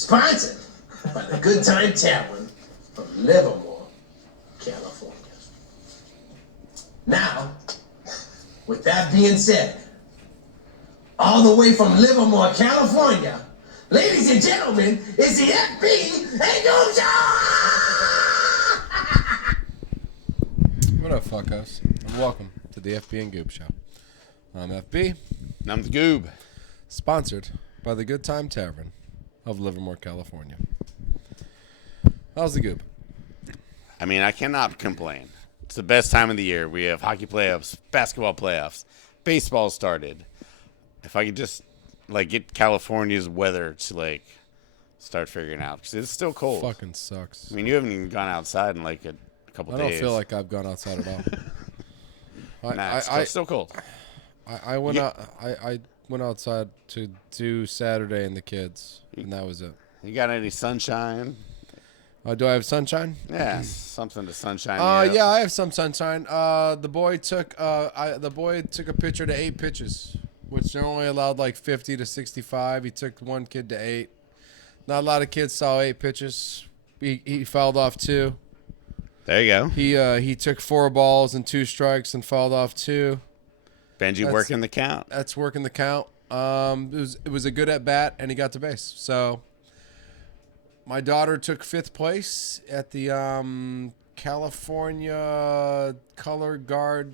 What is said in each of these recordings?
Sponsored by the Good Time Tavern from Livermore, California. Now, with that being said, all the way from Livermore, California, ladies and gentlemen, it's the FB and GOOB Show! What up, fuckos? And welcome to the FB and GOOB Show. I'm FB. And I'm the GOOB. Sponsored by the Good Time Tavern of Livermore, California. How's the GOOB? I mean, I cannot complain. It's the best time of the year. We have hockey playoffs, basketball playoffs, baseball started. If I could just, get California's weather to, start figuring out. Because it's still cold. Fucking sucks. I mean, you haven't even gone outside in, a couple days. I don't feel like I've gone outside at all. It's still cold. I went out. I went outside to do Saturday and the kids, and that was it. You got any sunshine? Do I have sunshine? Yeah, something to sunshine. Yeah, I have some sunshine. The boy took a pitcher to 8 pitches, which they're only allowed 50 to 65. He took one kid to 8. Not a lot of kids saw 8 pitches. He fouled off 2. There you go. He took 4 balls and 2 strikes and fouled off 2. Benji working the count. That's working the count. It was a good at bat, and he got to base. So my daughter took 5th place at the California Color Guard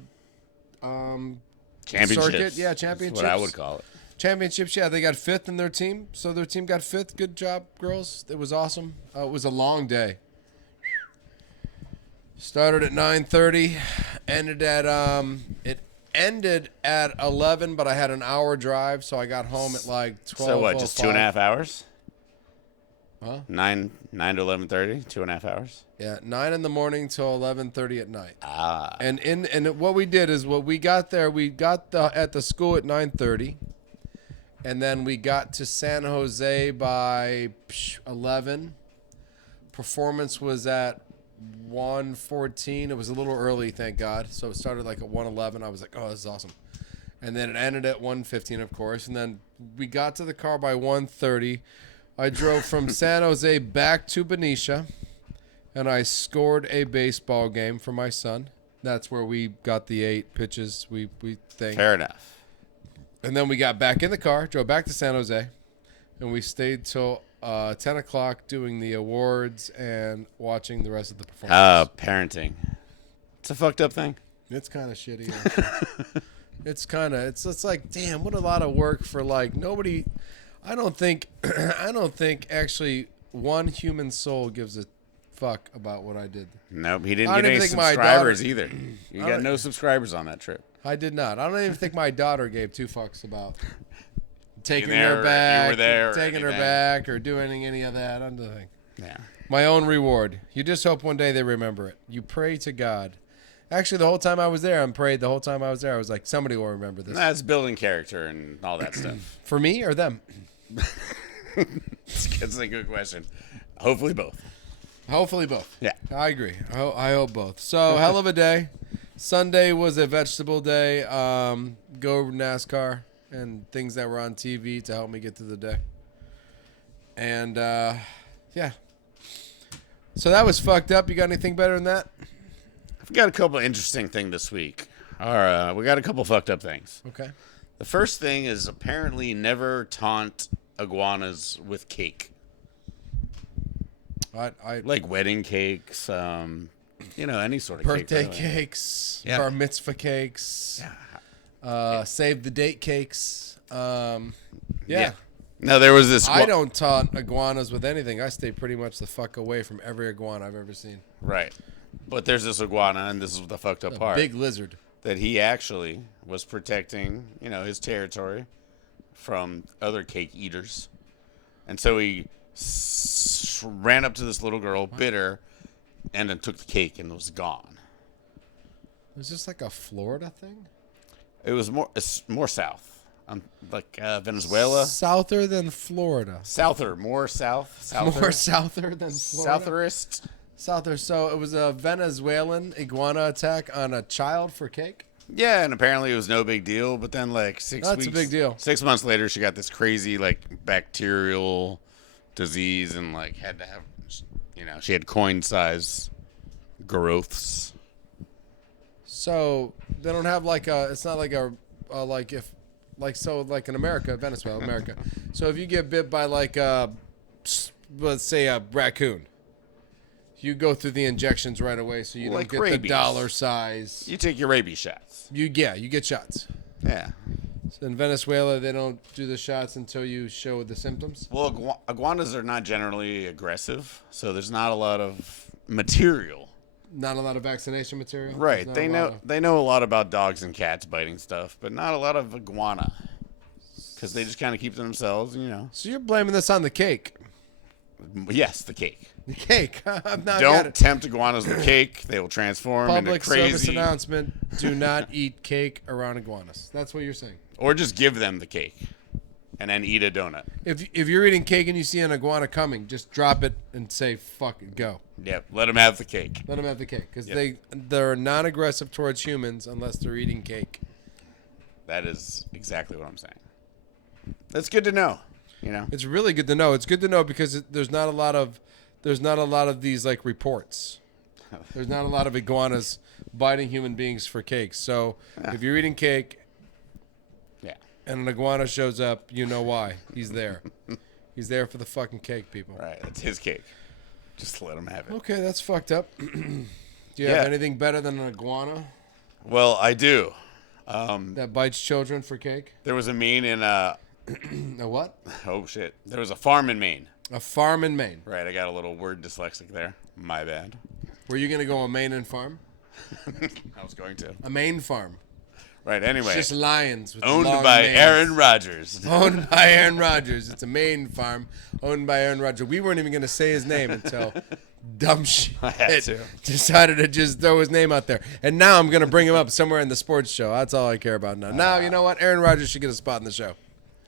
Championships. circuit. Yeah, championships. That's what I would call it. Championships. Yeah, they got 5th in their team. So their team got 5th. Good job, girls. It was awesome. It was a long day. Started at 9:30, ended at 11, but I had an hour drive, so I got home at 12. So what? Just 2.5 hours? Huh? 9 to 11:30, 2.5 hours. Yeah, 9 in the morning till 11:30 at night. Ah. And what we did is we got there. We got at the school at 9:30, and then we got to San Jose by 11. Performance was at 1:14. It was a little early, thank God. So it started at 1:11. I was like, oh, this is awesome. And then it ended at 1:15, of course. And then we got to the car by 1:30. I drove from San Jose back to Benicia, and I scored a baseball game for my son. That's where we got the 8 pitches we think. Fair enough. And then we got back in the car, drove back to San Jose, and we stayed till 10 o'clock doing the awards and watching the rest of the performance. Parenting. It's a fucked up thing. It's kind of shitty. It's like, damn, what a lot of work for nobody. I don't think actually one human soul gives a fuck about what I did. Nope, he didn't get any subscribers either. You got no subscribers on that trip. I did not. I don't even think my daughter gave 2 fucks about taking there, her back, you were there, taking her back, or doing any of that. I'm the thing. Yeah. My own reward. You just hope one day they remember it. You pray to God. Actually, the whole time I was there, I prayed the whole time I was there. I was like, somebody will remember this. That's building character and all that stuff. For me or them? That's a good question. Hopefully both. Hopefully both. Yeah. I agree. I hope both. So, hell of a day. Sunday was a vegetable day. Go NASCAR and things that were on TV to help me get through the day. And, yeah. So that was fucked up. You got anything better than that? I've got a couple of interesting things this week. We got a couple fucked up things. Okay. The first thing is apparently never taunt iguanas with cake. Like wedding cakes, any sort of birthday cake. cakes, Yeah. bar mitzvah cakes, save the date cakes. Yeah. No, there was this. I don't taunt iguanas with anything. I stay pretty much the fuck away from every iguana I've ever seen. Right. But there's this iguana, and this is the fucked up part. Big lizard. That he actually was protecting, his territory from other cake eaters. And so he ran up to this little girl, bit her, and then took the cake and was gone. Was this like a Florida thing? It was more south. Venezuela. Souther than Florida. More south. More souther than Florida. Southerist. Souther. So it was a Venezuelan iguana attack on a child for cake? Yeah, and apparently it was no big deal. But then 6 weeks. That's a big deal. 6 months later, she got this crazy bacterial disease and like had to have, she had coin-size growths. So they don't have like a. It's not like a like if like so like in America, Venezuela, America. So if you get bit by like let's say a raccoon, you go through the injections right away, so you Like don't get rabies. the dollar size. You take your rabies shots. You get shots. Yeah. So in Venezuela, they don't do the shots until you show the symptoms. Well, iguanas are not generally aggressive, so there's not a lot of material. Not a lot of vaccination material. Right. There's They not a lot know of- they know a lot about dogs and cats biting stuff, but not a lot of iguana. Because they just kind of keep to themselves, So you're blaming this on the cake. Yes, the cake. The cake. I'm not Don't tempt iguanas with cake. They will transform Public into crazy. service announcement: do not eat cake around iguanas. That's what you're saying. Or just give them the cake and then eat a donut. If you're eating cake and you see an iguana coming, just drop it and say "fuck it, go." Yep, let them have the cake. Let them have the cake because Yep. they're non-aggressive towards humans unless they're eating cake. That is exactly what I'm saying. That's good to know. It's really good to know. It's good to know because there's not a lot of these like reports. There's not a lot of iguanas biting human beings for cake. So if you're eating cake Yeah. and an iguana shows up, you know why. He's there. He's there for the fucking cake, people. Right, it's his cake. Just let him have it. Okay, that's fucked up. Do you Yeah. have anything better than an iguana Well, I do. that bites children for cake? There was a Maine in A what? oh shit. There was a farm in Maine. A farm in Maine. Right, I got a little word dyslexic there. My bad. Were you going to go a Maine and farm? I was going to. A Maine farm. Right, anyway. It's just lions with Owned long by manes. Aaron Rodgers. Owned by Aaron Rodgers. It's a Maine farm owned by Aaron Rodgers. We weren't even going to say his name until dumb shit I had to. decided to just throw his name out there. And now I'm going to bring him up somewhere in the sports show. That's all I care about now. Now, you know what? Aaron Rodgers should get a spot in the show.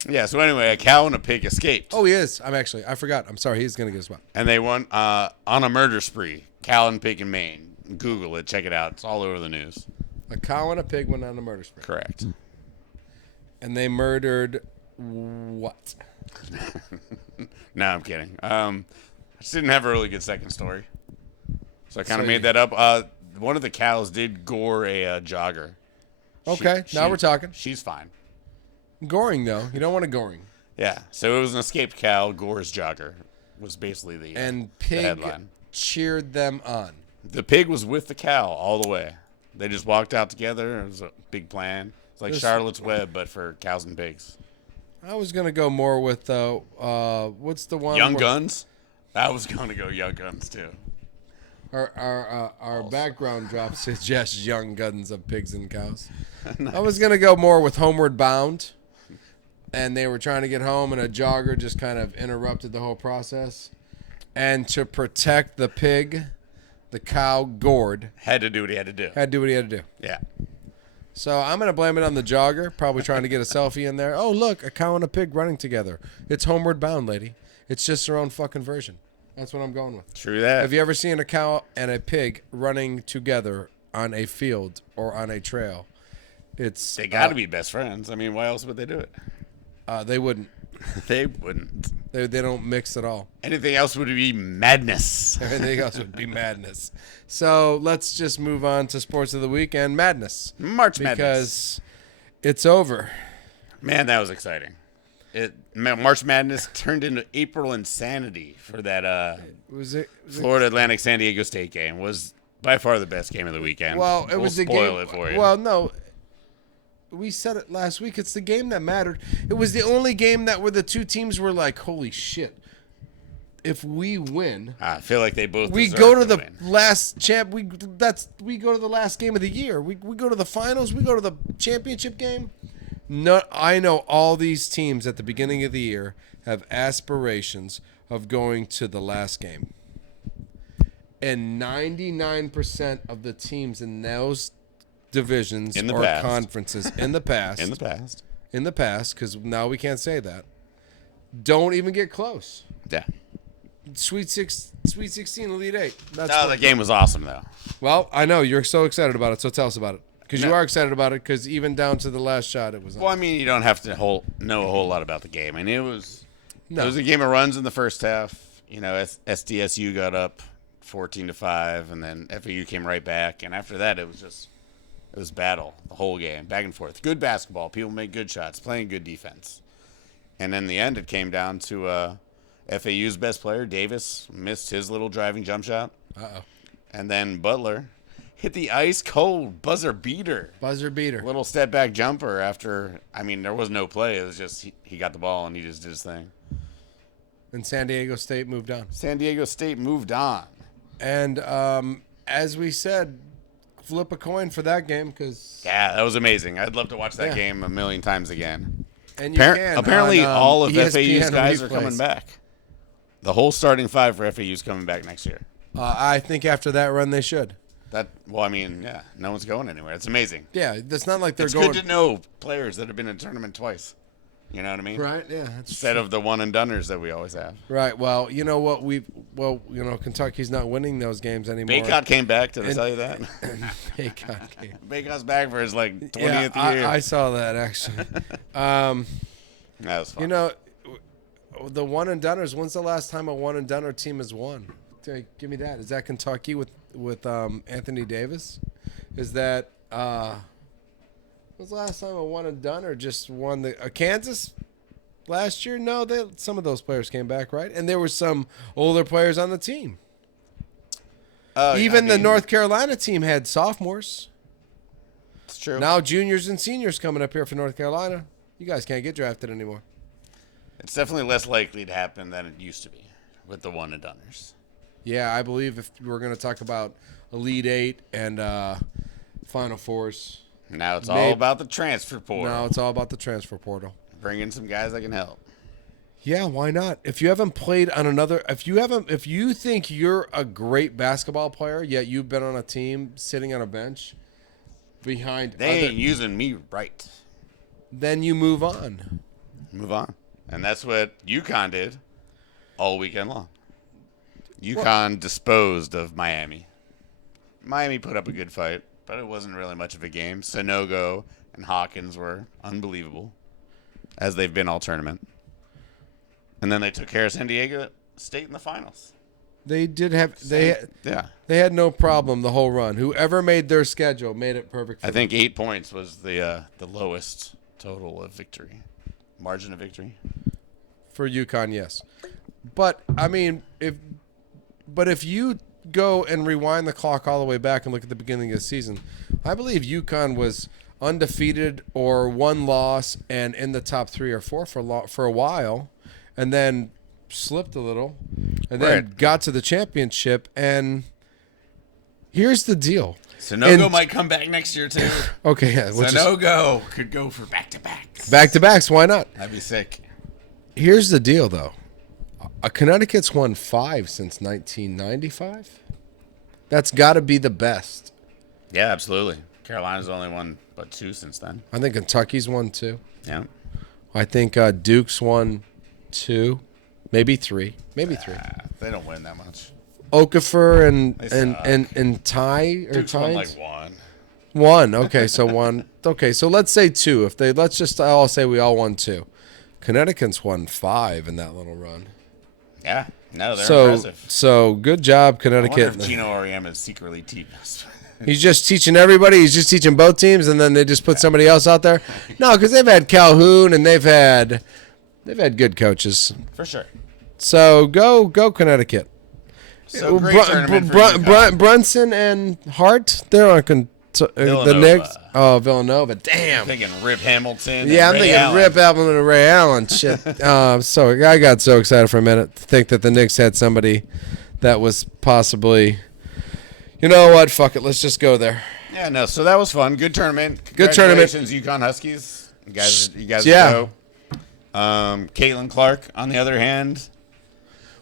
Yeah, so anyway, a cow and a pig escaped. Oh, he is. I forgot. I'm sorry. He's going to get a spot. And they went on a murder spree. Cow and pig in Maine. Google it. Check it out. It's all over the news. A cow and a pig went on a murder spree. Correct. And they murdered what? No, I'm kidding. I just didn't have a really good second story. So I kind So of made that up. One of the cows did gore a jogger. Okay, now we're talking. She's fine. Goring, though. You don't want a goring. Yeah. So it was an escaped cow. Gore's jogger was basically the And the pig headline. cheered them on. The pig was with the cow all the way. They just walked out together. It was a big plan. It's like This- Charlotte's Web, but for cows and pigs. I was going to go more with, what's the one? Young where- Guns? I was going to go Young Guns, too. Our background drop suggests young guns of pigs and cows. I was going to go more with Homeward Bound. And they were trying to get home, and a jogger just kind of interrupted the whole process. And to protect the pig, the cow gored. Had to do what he had to do. Had to do what he had to do. Yeah. So I'm going to blame it on the jogger, probably trying to get a selfie in there. Oh, look, a cow and a pig running together. It's Homeward Bound, lady. It's just their own fucking version. That's what I'm going with. True that. Have you ever seen a cow and a pig running together on a field or on a trail? It's They got to be best friends. I mean, why else would they do it? They wouldn't. They wouldn't. They don't mix at all. Anything else would be madness. Everything else would be madness. So let's just move on to sports of the week and madness. March Madness. Because it's over. Man, that was exciting. March Madness turned into April Insanity for that Was it? Florida Atlantic San Diego State game. Was by far the best game of the weekend. Well, it We'll was the spoil game. it for you. Well, no. We said it last week. It's the game that mattered. It was the only game that where the two teams were like, holy shit. If we win, I feel like they both we deserve go to the win. last champ. We go to the last game of the year. We go to the finals. We go to the championship game. No, I know all these teams at the beginning of the year have aspirations of going to the last game, and 99% of the teams in those divisions In the or past. conferences in the past, in the past. because now we can't say that, don't even get close. Yeah. Sweet 16, Elite 8. That's No, what- the game was awesome though. Well, I know you're so excited about it, so tell us about it. Because you No. are excited about it, because even down to the last shot, it was on. Well, I mean, you don't have to know a whole lot about the game. I mean, it was No. It was a game of runs in the first half. You know, SDSU got up 14-5, and then FAU came right back. And after that, it was battle the whole game, back and forth. Good basketball. People made good shots, playing good defense. And in the end, it came down to FAU's best player, Davis, missed his little driving jump shot. Uh-oh. And then Butler hit the ice-cold buzzer beater. Buzzer beater. Little step-back jumper after, I mean, there was no play. It was just he got the ball and he just did his thing. And San Diego State moved on. San Diego State moved on. And as we said, flip a coin for that game because Yeah, that was amazing. I'd love to watch that Yeah. game a million times again. and you can Apparently, on, all of ESPN FAU's guys are replays. coming back. The whole starting five for FAU is coming back next year. I think after that run they should. Well, I mean, yeah, no one's going anywhere. It's amazing. Yeah, it's not like they're It's going good to know players that have been in a tournament twice. You know what I mean? right. Yeah, that's Instead of the one-and-doners that we always have. right. Well, you know what Kentucky's not winning those games anymore. Baycott came back. Did I tell you that? Baycott came. Baycott's back for his, 20th Yeah, year. I saw that actually. That was fun. You know, the one and doners. When's the last time a one and doner team has won? Give me that. Is that Kentucky with Anthony Davis? Is that when's the last time a one and doner just won the Kansas last year? No, some of those players came back, right? And there were some older players on the team. Even the North Carolina team had sophomores. It's true. Now juniors and seniors coming up here for North Carolina. You guys can't get drafted anymore. It's definitely less likely to happen than it used to be with the one-and-doners. Yeah, I believe if we're going to talk about Elite Eight and Final Fours, Now it's all about the transfer portal. now it's all about the transfer portal. Bring in some guys that can help. Yeah, why not? If you haven't played on another, if you think you're a great basketball player, yet you've been on a team sitting on a bench behind They ain't using me right. then you move on. Move on. And that's what UConn did all weekend long. UConn disposed of Miami. Miami put up a good fight, but it wasn't really much of a game. Sonogo and Hawkins were unbelievable, as they've been all tournament. And then they took care of San Diego State in the finals. They did have Yeah. they had no problem the whole run. Whoever made their schedule made it perfect. I think 8 points was the lowest total of victory. Margin of victory. For UConn, yes. But I mean, if you go and rewind the clock all the way back and look at the beginning of the season, I believe UConn was undefeated or one loss and in the top 3 or 4 for a while, and then slipped a little, and then Right. got to the championship. And here's the deal. Sonogo might come back next year, too. Okay, yeah. Sonogo could go for back-to-backs. Back-to-backs, why not? That'd be sick. Here's the deal, though. Connecticut's won 5 since 1995. That's got to be the best. Yeah, absolutely. Carolina's only won but 2 since then. I think Kentucky's won 2. Yeah. I think Duke's won 2, maybe 3, maybe 3. They don't win that much. Okafor They suck. and Ty or Duke's won Tynes? 1. 1. Okay, so 1. Okay, so let's say 2. I'll say we all won 2. Connecticut's won 5 in that little run. Yeah. No, they're So impressive. good job, I wonder Connecticut. if Gino Auriemma is secretly teaching us. He's just teaching everybody. He's just teaching both teams, and then they just put somebody else out there. No, because they've had Calhoun and they've had good coaches. For sure. So go Connecticut. So great tournament for UConn. Brunson and Hart. They're on the Villanova. Knicks. Oh, Villanova. Damn. I'm thinking Rip Hamilton. Yeah, and I'm Ray thinking Allen. Rip Allen and Ray Allen. Shit. So I got so excited for a minute to think that the Knicks had somebody that was possibly. You know what? Fuck it. Let's just go there. Yeah, no. So that was fun. Good tournament. Good tournament. Congratulations, UConn Huskies. You guys Yeah. go. Caitlin Clark, on the other hand.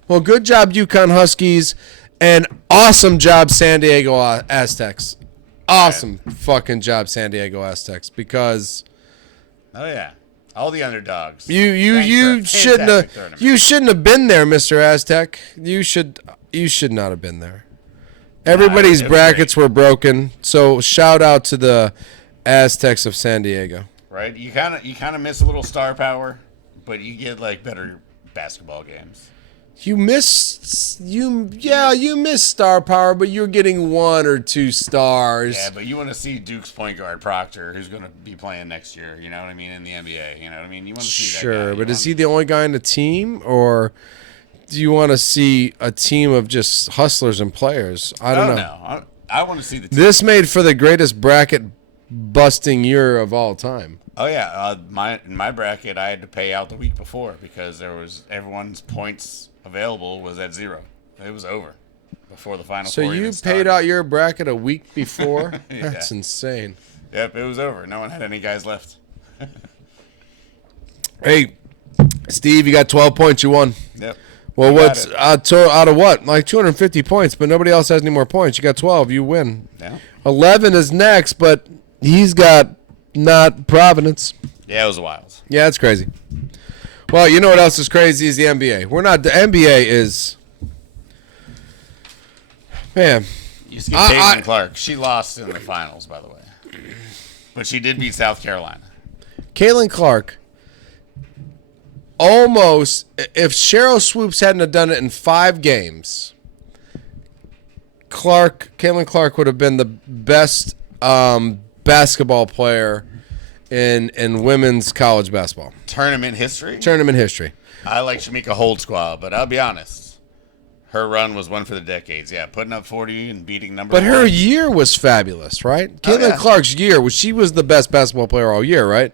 Well, good job, UConn Huskies, and awesome job, San Diego Aztecs. Awesome fucking job, San Diego Aztecs, because Oh yeah, all the underdogs. you Thanks for a shouldn't fantastic have tournament. been there, Mr. Aztec. You should not have been there. Everybody's it was brackets were broken, so shout out to the Aztecs of San Diego. Right? You kind of miss a little star power, but you get like better basketball games. You miss star power, but you're getting 1 or 2 stars. Yeah, but you want to see Duke's point guard Proctor, who's going to be playing next year. You know what I mean, in the NBA. You know what I mean. You want to see that guy. Sure, but is he the only guy in the team, or do you want to see a team of just hustlers and players? I don't know. I want to see the team. This made for the greatest bracket busting year of all time. Oh yeah, in my bracket, I had to pay out the week before because everyone's points available was at 0. It was over before the final. So four you even paid started. out your bracket a week before? Yeah. That's insane. Yep, it was over. No one had any guys left. Hey, Steve, you got 12 points. You won. Yep. Well, You got what's it. out of what? Like 250 points, but nobody else has any more points. You got 12. You win. Yeah. 11 is next, but he's got not Providence. Yeah, it was wild. Yeah, it's crazy. Well, you know what else is crazy is the NBA. The NBA is, man. You skipped Caitlin Clark. She lost in the finals, by the way, but she did beat South Carolina. Caitlin Clark. Almost, if Cheryl Swoops hadn't have done it in 5 games, Caitlin Clark would have been the best basketball player in women's college basketball. Tournament history? Tournament history. I like Shamika Holdsquaw, but I'll be honest. Her run was one for the decades. Yeah, putting up 40 and beating number But 1. her year was fabulous, right? Caitlin Clark's year, she was the best basketball player all year, right?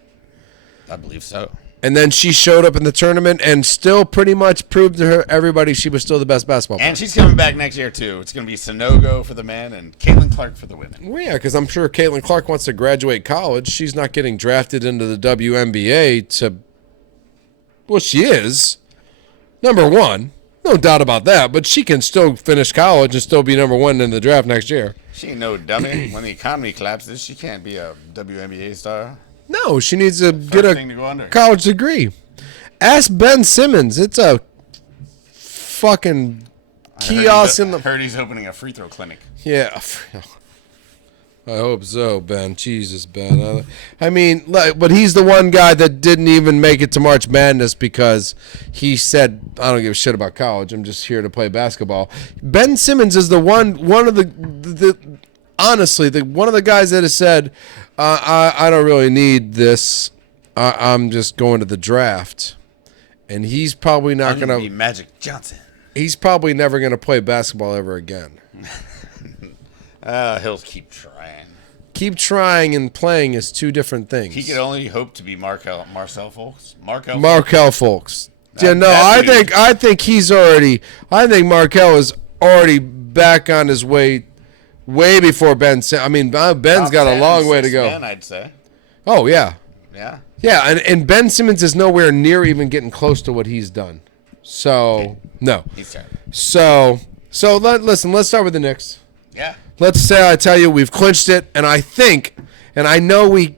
I believe so. And then she showed up in the tournament and still pretty much proved to everybody she was still the best basketball player. And she's coming back next year, too. It's going to be Sonogo for the men and Caitlin Clark for the women. Well, yeah, because I'm sure Caitlin Clark wants to graduate college. She's not getting drafted into the WNBA to... Well, she is. Number 1. No doubt about that. But she can still finish college and still be number 1 in the draft next year. She ain't no dummy. When the economy collapses, she can't be a WNBA star. No, she needs to get thing to go a under. college degree. Ask Ben Simmons. It's a fucking kiosk in the... heard he's opening a free throw clinic. Yeah. I hope so, Ben. Jesus, Ben. I mean, but he's the one guy that didn't even make it to March Madness because he said, I don't give a shit about college. I'm just here to play basketball. Ben Simmons is the one of the honestly, one of the guys that has said, I don't really need this. I'm just going to the draft. And he's probably not going to be Magic Johnson. He's probably never going to play basketball ever again. He'll keep trying. Keep trying and playing is 2 different things. He could only hope to be Markel Fultz. Markel Fultz. Yeah, no, I think Markel is already back on his way before Ben. I mean, Ben's got a long way to go. Man, I'd say. Oh, yeah. Yeah. Yeah, and Ben Simmons is nowhere near even getting close to what he's done. So, no. He's terrible. So listen, let's start with the Knicks. Yeah. Let's say I tell you we've clinched it, and I think we've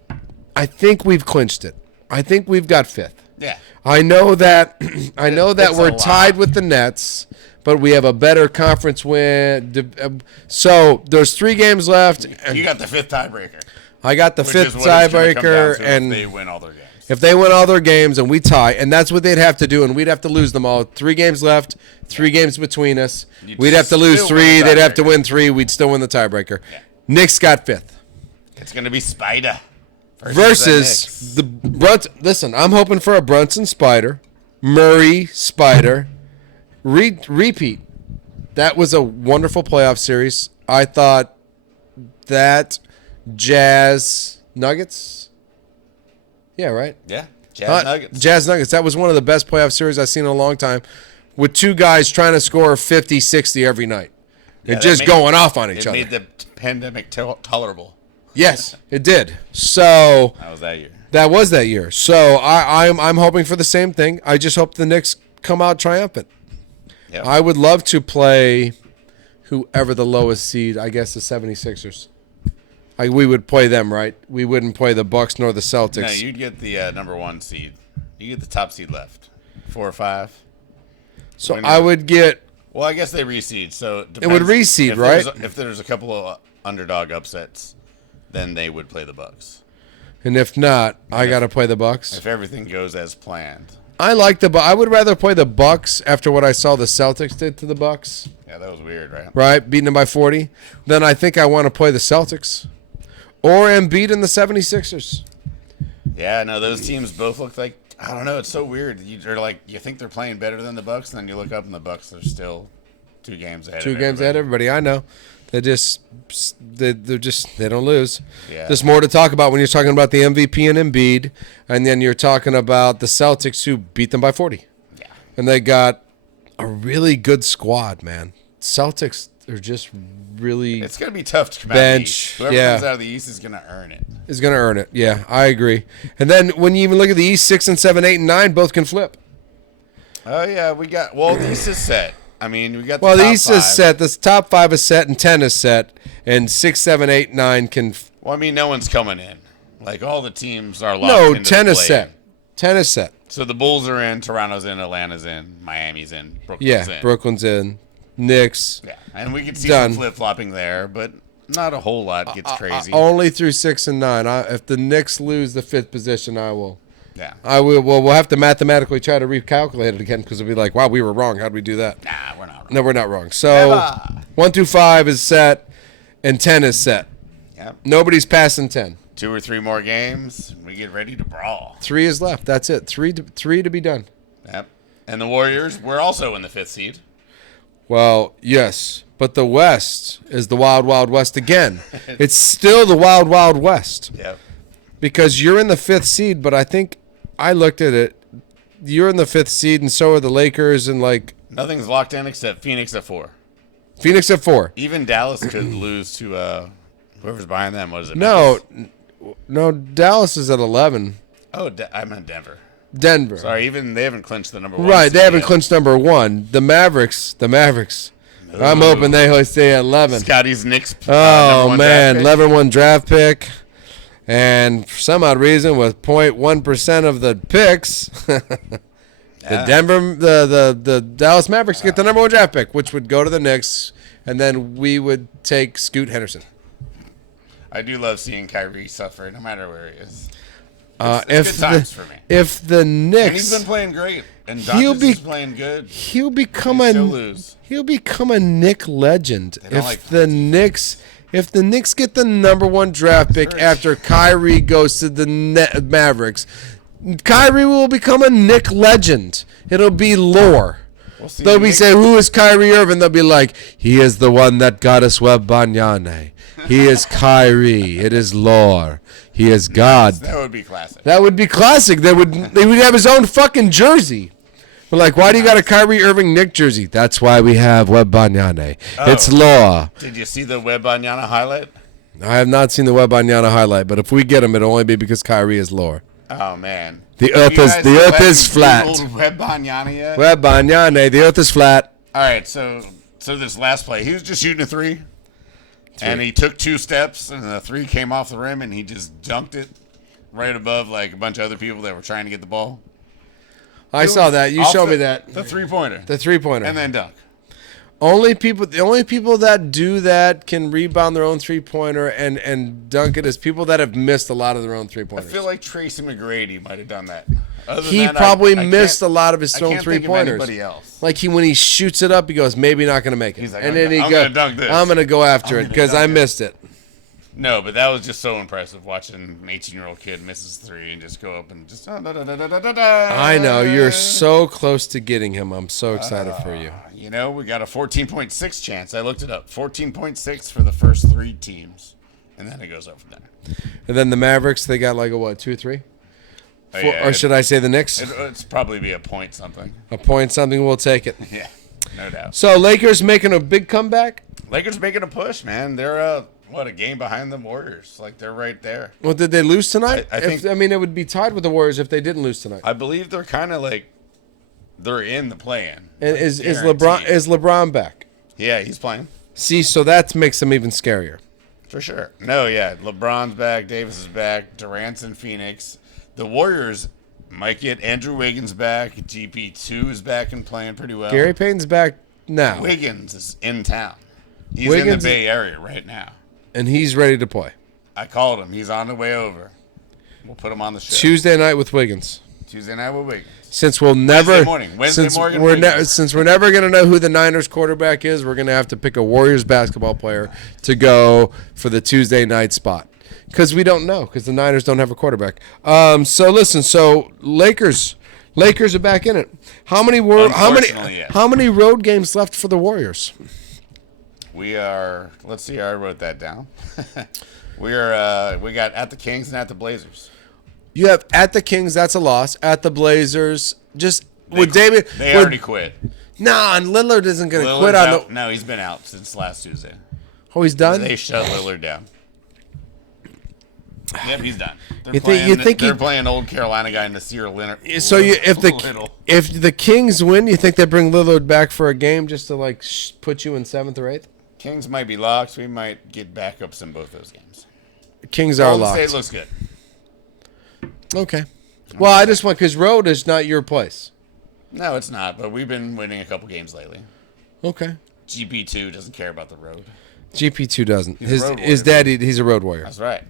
clinched it. I think we've got 5th. Yeah. I know that we're a tied lot. with the Nets, but we have a better conference win. So there's 3 games left. And You got the 5th tiebreaker. I got the Which 5th is what it's gonna come down tiebreaker, to and if they win all their games. if they win all their games and we tie, and that's what they'd have to do, and we'd have to lose them all. 3 games left, 3 games between us. You'd We'd have to lose still win 3. the They'd have to tiebreaker. win 3. We'd still win the tiebreaker. Yeah. Knicks got 5th. It's going to be Spider Versus the Brunson. Listen, I'm hoping for a Brunson Spider, Murray Spider repeat. That was a wonderful playoff series. I thought that Jazz Nuggets. Yeah, right. Yeah. Jazz Nuggets. Jazz Nuggets. That was one of the best playoff series I've seen in a long time, with 2 guys trying to score 50, 60 every night. They're that just made- going off on each It other. made the pandemic tolerable. Yes, it did. So That was that year. that was that year. So I'm hoping for the same thing. I just hope the Knicks come out triumphant. Yep. I would love to play whoever the lowest seed, I guess the 76ers. We would play them, right? We wouldn't play the Bucks nor the Celtics. No, you'd get the number 1 seed. You get the top seed left. 4 or 5. so I would get... Well, I guess they reseed. So it, It would depends. reseed, If right? If there's a couple of underdog upsets, then they would play the Bucks. And if not, I got to play the Bucks. If everything goes as planned, I like I would rather play the Bucks after what I saw the Celtics did to the Bucks. Yeah, that was weird, right? Right, beating them by 40. Then I think I want to play the Celtics or Embiid in the 76ers. Yeah, no, those teams both look like, I don't know, it's so weird. You're like, you think they're playing better than the Bucks, and then you look up and the Bucks are still 2 games ahead. 2 games ahead of everybody. I know. They don't lose. Yeah. There's more to talk about when you're talking about the MVP and Embiid, and then you're talking about the Celtics who beat them by 40. Yeah. And they got a really good squad, man. Celtics are just really It's going to be tough to come out of the bench. East. Whoever Yeah, comes out of the East is going to earn it. is going to earn it. Yeah, I agree. And then when you even look at the East, 6 and 7, 8 and 9 both can flip. Oh, yeah, the East is set. I mean, we got the Well, the top East 5. is set. The top 5 is set, and 10 is set, and 6, 7, 8, 9 can. Well, I mean, no one's coming in. Like, all the teams are locked No, into 10 the is play-in. set. 10 is set. So the Bulls are in, Toronto's in, Atlanta's in, Miami's in, Brooklyn's Yeah, in. Brooklyn's in. Knicks. Yeah, and we can see Done. some flip-flopping there, but not a whole lot gets crazy. Only through 6 and 9. If the Knicks lose the 5th position, I will. Yeah. I will. Well, we'll have to mathematically try to recalculate it again because it'll be like, wow, we were wrong. How'd we do that? Nah, we're not wrong. No, we're not wrong. So Never. 1 through 5 is set, and 10 is set. Yep. Nobody's passing 10. 2 or 3 more games, and we get ready to brawl. 3 is left. That's it. Three to be done. Yep. And the Warriors, we're also in the 5th seed. Well, yes, but the West is the Wild Wild West again. It's still the Wild Wild West Yep. because you're in the 5th seed, but I think I looked at it. You're in the 5th seed, and so are the Lakers, and like Nothing's locked in except Phoenix at 4. Phoenix at 4. Even Dallas could lose to whoever's behind them. What is it? No, Memphis? Dallas is at 11. Oh, I meant Denver. Denver. Sorry, even they haven't clinched the number 1. Right, they seed haven't yet. clinched number 1. The Mavericks. I'm hoping they stay at 11. Scotty's Knicks. Oh, number 1 man. draft pick. 11-1 draft pick. And for some odd reason, with 0.1% of the picks, the Dallas Mavericks get the number 1 draft pick, which would go to the Knicks, and then we would take Scoot Henderson. I do love seeing Kyrie suffer, no matter where he is. It's good times for me. If the Knicks, And he's been playing great, and He'll Doncic be- is playing good. he'll become They a still lose. he'll become a Knick legend don't if like the Knicks. If the Knicks get the number 1 draft pick Search. after Kyrie goes to the Mavericks, Kyrie will become a Knick legend. It'll be lore. We'll see. They'll The be Knicks- saying, who is Kyrie Irving? They'll be like, he is the one that got us Wembanyama. He is Kyrie. It is lore. He is God. That would be classic. That would be classic. They would have his own fucking jersey. But like, why do you got a Kyrie Irving Knick jersey? That's why we have Wembanyama. It's law. Did you see the Wembanyama highlight? I have not seen the Wembanyama highlight, but if we get him, it'll only be because Kyrie is lore. Oh man. The Have earth you is guys the earth have is you flat. Googled Wembanyama yet? Wembanyama, the earth is flat. All right, so this last play, he was just shooting a three, and he took 2 steps, and the 3 came off the rim, and he just dunked it right above like a bunch of other people that were trying to get the ball. I saw that. You Off showed me the- that. The 3-pointer. The 3-pointer. And then dunk. The only people that do that can rebound their own 3-pointer and dunk it is people that have missed a lot of their own I 3-pointers. feel like Tracy McGrady might have done that. Other than He that, probably I missed a can't- lot of his I own can't think of 3-pointers. anybody else. Like when he shoots it up, he goes, maybe not going to make it. He's like, and I'm then he gonna goes, dunk this. I'm going to go after it gonna because dunk I it. missed it. No, but that was just so impressive watching an 18-year-old kid miss his 3 and just go up and just. I know. You're so close to getting him. I'm so excited for you. You know, we got a 14.6 chance. I looked it up. 14.6 for the first 3 teams. And then it goes up from there. And then the Mavericks, they got like a what, 2 or 3? Oh, yeah, Or should I say the Knicks? It's probably be a point something. A point something, we'll take it. Yeah, no doubt. So Lakers making a big comeback? Lakers making a push, man. They're a game behind the Warriors. Like they're right there. Well, did they lose tonight? I think- I mean, it would be tied with the Warriors if they didn't lose tonight. I believe they're kind of like they're in the play-in. And is Guaranteed. LeBron back? Yeah, he's playing See, so that makes them even scarier. for sure. No, yeah, LeBron's back, Davis is back, Durant's in Phoenix. The Warriors might get Andrew Wiggins back. GP2 is back and playing pretty well. Gary Payton's back now, Wiggins is in town. He's in Wiggins- the Bay Area right now. and he's ready to play. I called him. He's on the way over. We'll put him on the show. Tuesday night with Wiggins. Tuesday night what week? Since we'll never Wednesday morning. Since we're never gonna know who the Niners quarterback is, we're gonna have to pick a Warriors basketball player to go for the Tuesday night spot because we don't know because the Niners don't have a quarterback. So listen, Lakers are back in it. How many road games left for the Warriors? We are. Let's see. I wrote that down. We got at the Kings and at the Blazers. You have at the Kings, that's a loss. At the Blazers, They already quit. Nah, and Lillard isn't going to quit on the. No, he's been out since last Tuesday. Oh, he's done. They shut Lillard down. Yep, he's done. They're playing old Carolina guy Nasir Leonard. So if the Kings win, you think they bring Lillard back for a game just to put you in 7th or 8th? Kings might be locked. We might get backups in both those games. Kings are locked. State looks good. Okay. Well, I just want because road is not your place. No, it's not. But we've been winning a couple games lately. Okay. GP2 doesn't care about the road. GP2 doesn't. His daddy, he's a road warrior. That's right.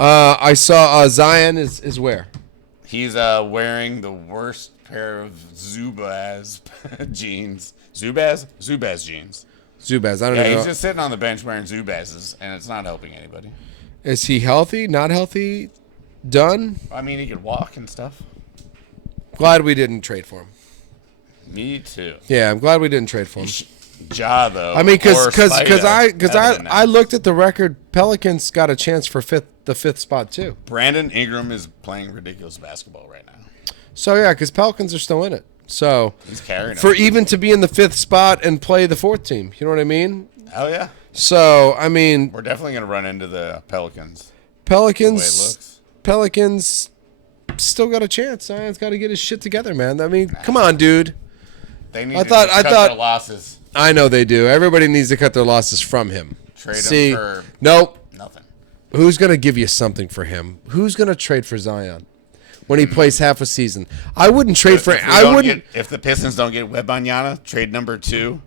I saw Zion is where? He's wearing the worst pair of Zubaz jeans. Zubaz jeans. Zubaz. I don't know. Yeah, he's just sitting on the bench wearing Zubaz's, and it's not helping anybody. Is he healthy? Not healthy? Done? I mean, he could walk and stuff. Glad we didn't trade for him. Me too. Yeah, I'm glad we didn't trade for him. Ja, though. I mean, because I looked at the record. Pelicans got a chance for the fifth spot too. Brandon Ingram is playing ridiculous basketball right now. So yeah, because Pelicans are still in it. So he's carrying for even to be in the 5th spot and play the 4th team. You know what I mean? Oh yeah. So I mean, we're definitely gonna run into the Pelicans. Pelicans still got a chance. Zion's got to get his shit together, man. I mean, come on, dude. They need to cut their losses. I know they do. Everybody needs to cut their losses from him. Trade him for nope. Nothing. Who's going to give you something for him? Who's going to trade for Zion when he plays half a season? I wouldn't trade for. If the Pistons don't get Wembanyama, trade number 2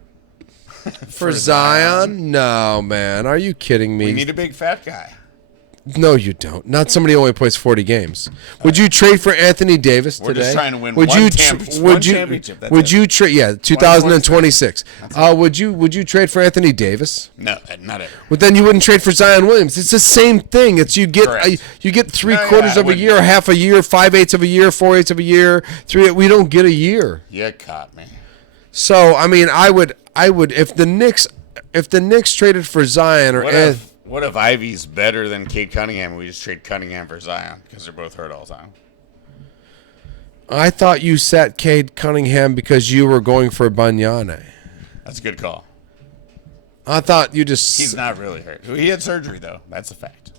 for Zion. No, man. Are you kidding me? We need a big fat guy. No, you don't. Not somebody who only plays 40 games. Would you trade for Anthony Davis today? We're just trying to win one championship. Would you trade? Yeah, 2026. Would you trade for Anthony Davis? No, not ever. Well, then you wouldn't trade for Zion Williams. It's the same thing. It's you get 3/4 of a year, half a year, 5/8 of a year, 4/8 of a year, 3. We don't get a year. You caught me. So I mean, I would if the Knicks traded for Zion or. What if Ivy's better than Cade Cunningham and we just trade Cunningham for Zion because they're both hurt all the time? I thought you sat Cade Cunningham because you were going for Banyane. That's a good call. I thought you just... He's not really hurt. He had surgery, though. That's a fact.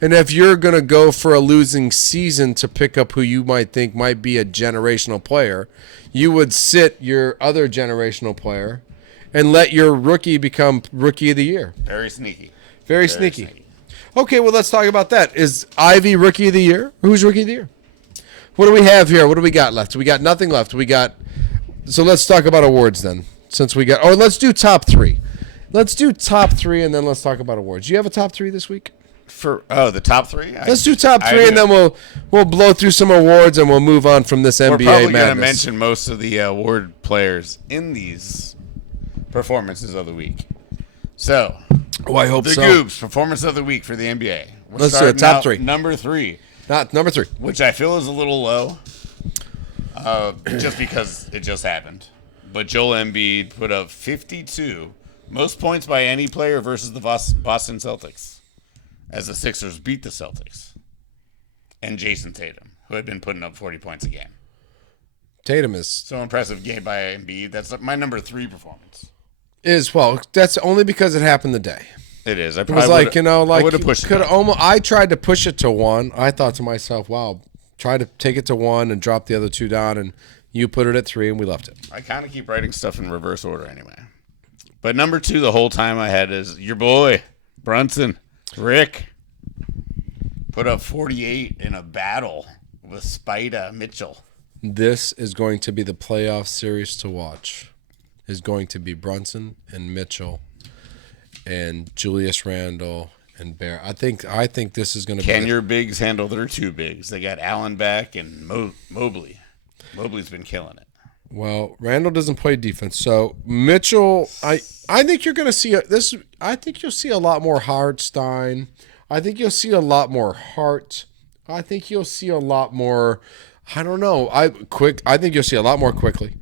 And if you're going to go for a losing season to pick up who you might think might be a generational player, you would sit your other generational player and let your rookie become Rookie of the Year. Very sneaky. Very sneaky. Okay, well, let's talk about that. Is Ivy Rookie of the Year? Who's Rookie of the Year? What do we have here? What do we got left? We got nothing left. So let's talk about awards then. Let's do top 3. Let's do top 3 and then let's talk about awards. Do you have a top 3 this week? The top 3? Let's do top 3 and then we'll blow through some awards and we'll move on from this NBA madness. We're probably going to mention most of the award players in these performances of the week. So, I hope the so. GOOBs, performance of the week for the NBA. Let's do it. Top 3. Number 3. Not number 3. Which I feel is a little low, just because it just happened. But Joel Embiid put up 52, most points by any player versus the Boston Celtics, as the Sixers beat the Celtics. And Jason Tatum, who had been putting up 40 points a game. Tatum is... So impressive game by Embiid. That's my number 3 performance. That's only because it happened today. It is. It was I would have pushed it. I tried to push it to 1. I thought to myself, wow, try to take it to 1 and drop the other 2 down, and you put it at 3, and we left it. I kind of keep writing stuff in reverse order anyway. But number 2 the whole time I had is your boy, Brunson, Rick. Put up 48 in a battle with Spider Mitchell. This is going to be the playoff series to watch. Is going to be Brunson and Mitchell and Julius Randle and Bear. I think this is going to be. Can your bigs handle their two bigs? They got Allen back and Mobley. Mobley's been killing it. Well, Randall doesn't play defense, so Mitchell. I think you're going to see this. I think you'll see a lot more Hartstein. I think you'll see a lot more Hart. I think you'll see a lot more. I don't know. I think you'll see a lot more quickly.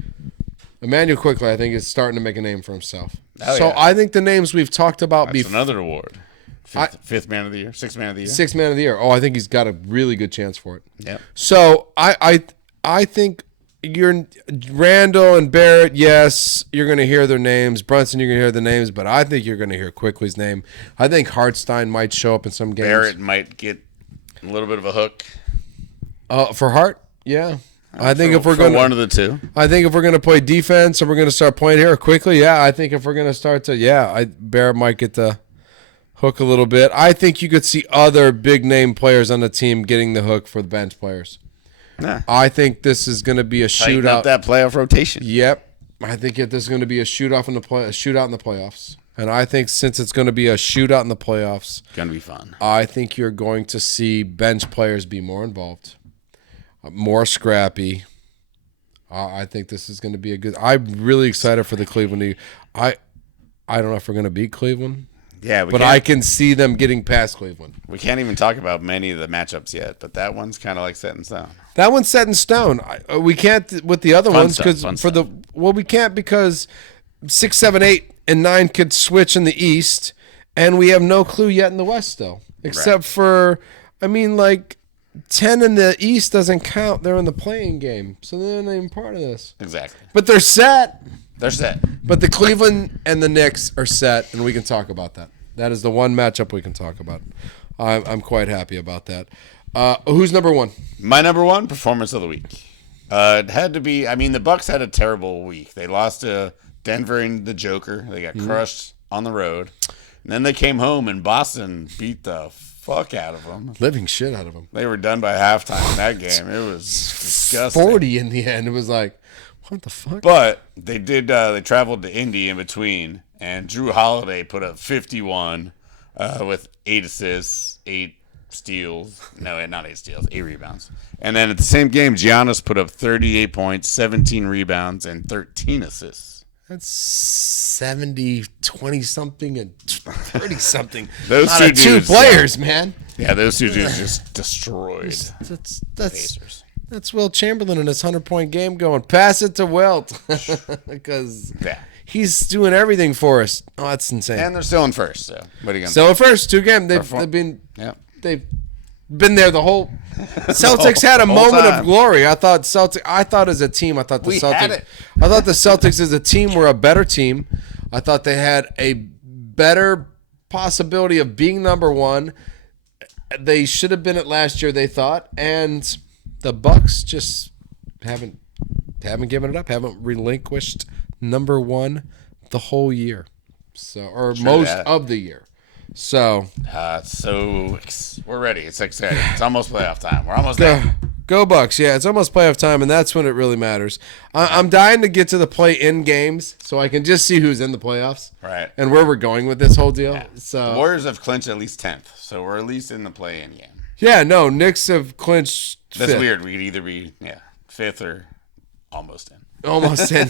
Emmanuel Quickly, I think, is starting to make a name for himself. Oh, so yeah. I think the names we've talked about That's another award. Fifth man of the year, sixth man of the year. Sixth man of the year. Oh, I think he's got a really good chance for it. Yeah. So I think you're Randall and Barrett. Yes, you're going to hear their names. Brunson, you're going to hear the names, but I think you're going to hear Quickly's name. I think Hartstein might show up in some games. Barrett might get a little bit of a hook. For Hart, yeah. I think if we're going one of the two, I think if we're going to play defense and we're going to start playing here quickly, yeah. I think if we're going to start to, Barrett might get the hook a little bit. I think you could see other big name players on the team getting the hook for the bench players. Nah. I think this is going to be a Tighten shootout. up that playoff rotation. Yep, I think this is going to be a shootout in the playoffs. And I think since it's going to be a shootout in the playoffs, It's gonna be fun. I think you're going to see bench players be more involved, more scrappy. I think this is going to be a good. I'm really excited for the Cleveland. I don't know if we're going to beat Cleveland. Yeah, But I can see them getting past Cleveland. We can't even talk about many of the matchups yet, but that one's kind of like set in stone. That one's set in stone. We can't with the other ones because we can't because 6, 7, 8, and 9 could switch in the East, and we have no clue yet in the West still, except for 10 in the East doesn't count. They're in the playing game, so they're not even part of this. Exactly. But they're set. They're set. But the Cleveland and the Knicks are set, and we can talk about that. That is the one matchup we can talk about. I'm quite happy about that. Who's number one? My number one performance of the week. It had to be. I mean, the Bucks had a terrible week. They lost to Denver and the Joker. They got crushed on the road, and then they came home and Boston beat the fuck out of them. Living shit out of them. They were done by halftime in that game. It was disgusting. 40 in the end. It was like, what the fuck? But they did. They traveled to Indy in between, and Drew Holiday put up 51 with 8 assists, 8 steals. No, not 8 steals, 8 rebounds. And then at the same game, Giannis put up 38 points, 17 rebounds, and 13 assists. That's 70, 20-something, and 30-something. Those out two of two dudes, players, man. Yeah, those two dudes just destroyed. That's That's Wilt Chamberlain in his 100-point game going. Pass it to Wilt. Because he's doing everything for us. Oh, that's insane. And they're still in first, so what are you going to Still in first, 2 games. They've been there the whole Celtics had a moment of glory. I thought as a team, I thought the Celtics as a team were a better team. I thought they had a better possibility of being number one. They should have been it last year, they thought, and the Bucks just haven't given it up, haven't relinquished number one the whole year. So most of the year. So we're ready. It's exciting. It's almost playoff time. We're almost there. Go Bucks. Yeah, it's almost playoff time, and that's when it really matters. I'm dying to get to the play-in games so I can just see who's in the playoffs. Right. And where we're going with this whole deal. Yeah. So the Warriors have clinched at least 10th, so we're at least in the play-in game. Yeah, no, Knicks have clinched 5th. That's weird. We could either be 5th or almost in. Almost in.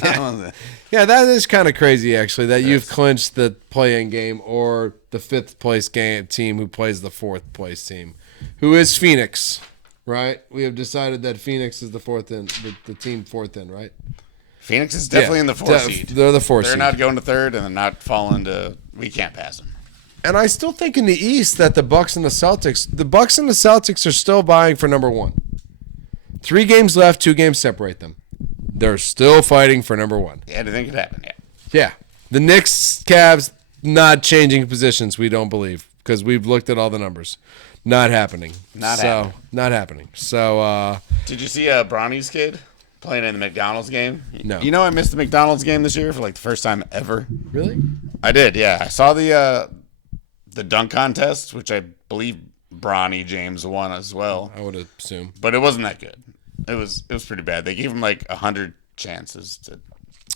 Yeah, that is kind of crazy, actually, that you've clinched the play-in game or the 5th place team who plays the 4th place team, who is Phoenix, right? We have decided that Phoenix is the team 4th in, right? Phoenix is definitely in the 4th seed. They're the 4th seed. They're not going to 3rd, and they're not falling to – we can't pass them. And I still think in the East that the Bucks and the Celtics are still vying for number one. 3 games left, 2 games separate them. They're still fighting for number one. Yeah, anything could happen, Yeah. The Knicks, Cavs, not changing positions, we don't believe, because we've looked at all the numbers. Not happening. Not happening. So, did you see Bronny's kid playing in the McDonald's game? No. You know I missed the McDonald's game this year for the first time ever. Really? I did, yeah. I saw the dunk contest, which I believe Bronny James won as well. I would assume. But it wasn't that good. It was pretty bad. They gave him 100 chances to.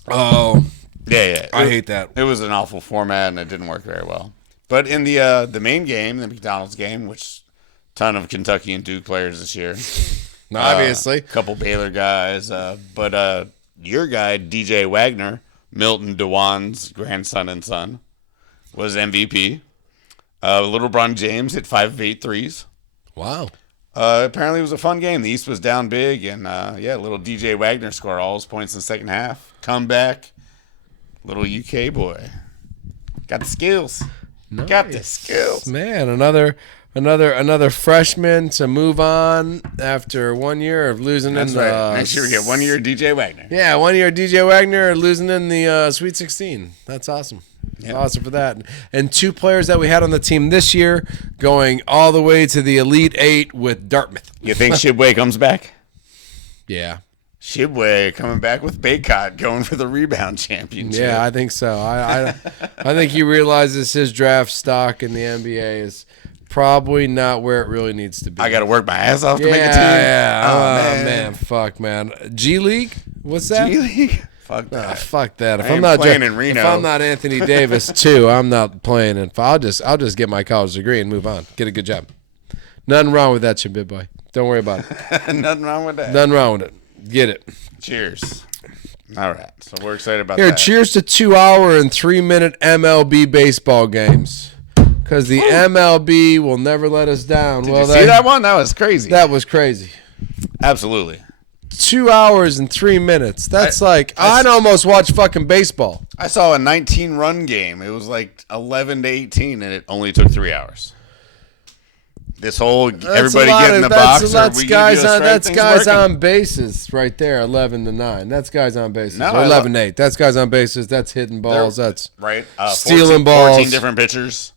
Oh. Yeah. I hate that. It was an awful format and it didn't work very well. But in the main game, the McDonald's game, which ton of Kentucky and Duke players this year. Obviously. A couple Baylor guys. But your guy, DJ Wagner, Milton DeWan's grandson and son, was MVP. Little LeBron James hit 5 of 8 threes. Wow. Apparently it was a fun game. The East was down big, and little DJ Wagner scored all his points in the second half. Comeback. Little UK boy. Got the skills. Nice. Got the skills. Man, another freshman to move on after 1 year of losing That's in the right. Next year we get 1 year DJ Wagner. Yeah, 1 year DJ Wagner losing in the Sweet 16. That's awesome. Yep. Awesome for that. And 2 players that we had on the team this year going all the way to the Elite 8 with Dartmouth. You think Shibway comes back? Yeah. Shibway coming back with Baycott going for the rebound championship. Yeah, I think so. I think he realizes his draft stock in the NBA is probably not where it really needs to be. I got to work my ass off to make a team. Yeah. Oh, man. Fuck, man. G League? What's that? G League? Fuck that. Fuck that. If I ain't I'm not playing in Reno. If I'm not Anthony Davis too, I'm not playing. And I'll just get my college degree and move on. Get a good job. Nothing wrong with that, you big boy. Don't worry about it. Nothing wrong with that. Nothing wrong with it. Get it. Cheers. All right. So we're excited about Here, that. cheers to 2-hour and 3-minute MLB baseball games. Because the MLB will never let us down. Did you see that one? That was crazy. That was crazy. Absolutely. 2 hours and 3 minutes. That's I'd almost watch fucking baseball. I saw a 19-run game. It was like 11 to 18, and it only took 3 hours. This whole everybody get in the box. That's guys on bases right there. 11 to 9. That's guys on bases. No, or 11 to 8. That's guys on bases. That's hitting balls. That's right. Stealing balls. 14 different pitchers.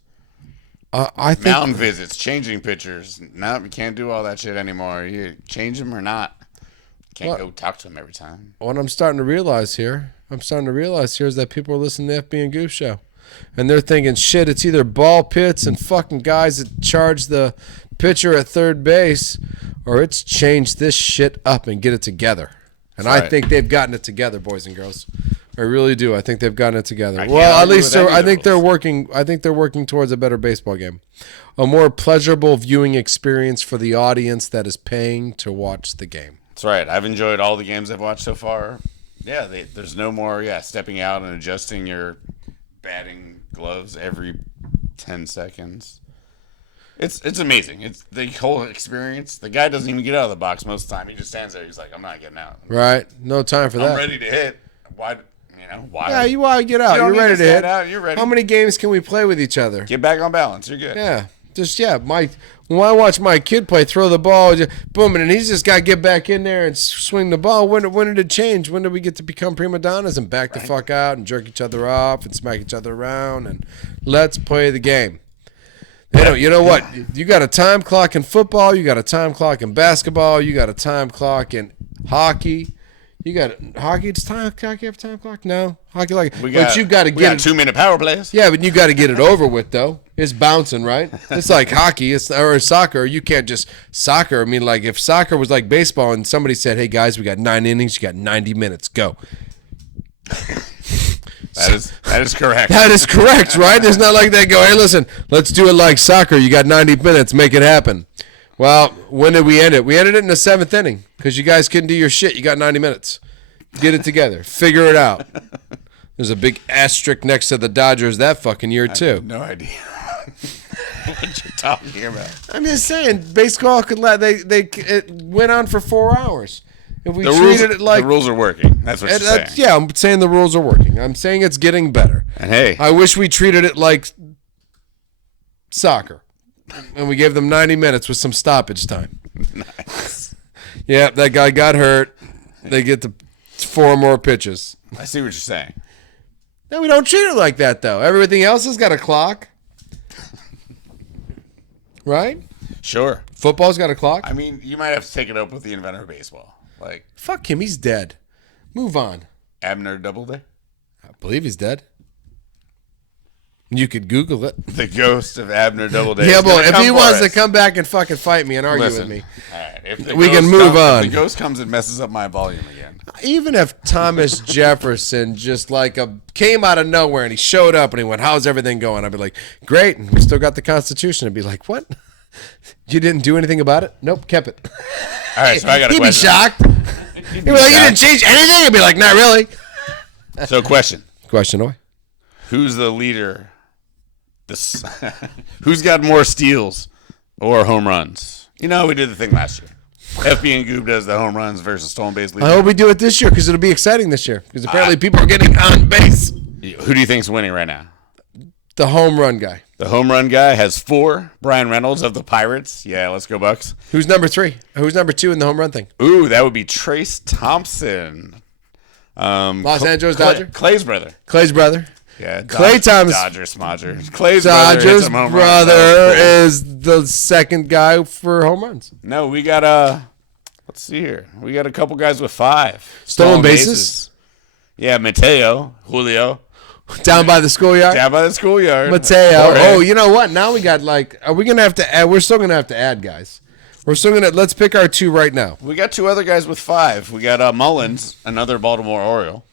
I think Mound visits, changing pitchers. No, you can't do all that shit anymore. You change them or not. Can't go talk to them every time. What I'm starting to realize here is that people are listening to the FB and Goof show. And they're thinking, shit, it's either ball pits and fucking guys that charge the pitcher at third base, or it's changed this shit up and get it together. And That's right. I think they've gotten it together, boys and girls. I really do. I think they've gotten it together. I Well, at argue least with any I of think those. they're working. I think they're working towards a better baseball game, a more pleasurable viewing experience for the audience that is paying to watch the game. That's right. I've enjoyed all the games I've watched so far. Yeah, there's no more stepping out and adjusting your batting gloves every 10 seconds. It's amazing. It's the whole experience. The guy doesn't even get out of the box most of the time. He just stands there. He's like, I'm not getting out. Right? No time for that. I'm ready to hit. Why? Why? Yeah, you want to get out. You don't You're need ready to to hit. stand out. You're ready. How many games can we play with each other? Get back on balance. You're good. Yeah. When I watch my kid play, throw the ball, boom, and he's just got to get back in there and swing the ball. When did it change? When did we get to become prima donnas and back the fuck out and jerk each other off and smack each other around and let's play the game? You know what? You got a time clock in football. You got a time clock in basketball. You got a time clock in hockey. You got hockey. It's time clock. You have a time clock? No, hockey but you got to get it. 2-minute power plays. Yeah, but you got to get it over with though. It's bouncing, right? It's like hockey. Or soccer. You can't just soccer. I mean, like if soccer was like baseball and somebody said, "Hey guys, we got 9 innings. You got 90 minutes. Go." That is correct. That is correct, right? It's not like they go, "Hey, listen, let's do it like soccer. You got 90 minutes. Make it happen." Well, when did we end it? We ended it in the 7th inning because you guys couldn't do your shit. You got 90 minutes. Get it together. Figure it out. There's a big asterisk next to the Dodgers that fucking year, too. I have no idea what you're talking about. I'm just saying, baseball could it went on for 4 hours. If we The rules are working. That's what you're saying. Yeah, I'm saying the rules are working. I'm saying it's getting better. And hey, I wish we treated it like soccer. And we gave them 90 minutes with some stoppage time. Nice. Yeah, that guy got hurt. They get the 4 more pitches. I see what you're saying. No, we don't treat it like that, though. Everything else has got a clock. Right? Sure. Football's got a clock. I mean, you might have to take it up with the inventor of baseball. Like, fuck him. He's dead. Move on. Abner Doubleday? I believe he's dead. You could Google it. The ghost of Abner Doubleday. Yeah, is boy, gonna if come he for wants to us. come back and fucking fight me and argue Listen, with me. all right, if the We can ghost move comes- on. If the ghost comes and messes up my volume again. Even if Thomas Jefferson just came out of nowhere and he showed up and he went, "How's everything going?" I'd be like, "Great, and we still got the Constitution." I'd be like, "What? You didn't do anything about it?" Nope, kept it. All right, so I got a He'd be question. shocked. He'd be like, "You didn't change anything?" I'd be like, "Not really." So, question. Question away. Who's the leader? Who's got more steals or home runs? You know, we did the thing last year. FB and Goob does the home runs versus stolen base leader. I hope we do it this year because it'll be exciting this year because apparently people are getting on base. Who do you think's winning right now? The home run guy. The home run guy has 4. Brian Reynolds of the Pirates. Yeah, let's go Bucks. Who's number 3? Who's number 2 in the home run thing? Ooh, that would be Trace Thompson. Los Angeles Dodger? Clay's brother. Clay's brother. Yeah, Clay Thomas. Dodger Smodger. Clay's brother hits Dodger's some home runs. brother That was cool. is the second guy for home runs. No, we got let's see here. We got a couple guys with 5 Stolen bases? Yeah, Mateo, Julio, Down by the schoolyard. down by the schoolyard. Mateo. Jorge. Oh, you know what? Now we got are we going to have to add? We're still going to have to add guys. We're still going to, let's pick our 2 right now. We got 2 other guys with 5. We got Mullins, another Baltimore Oriole,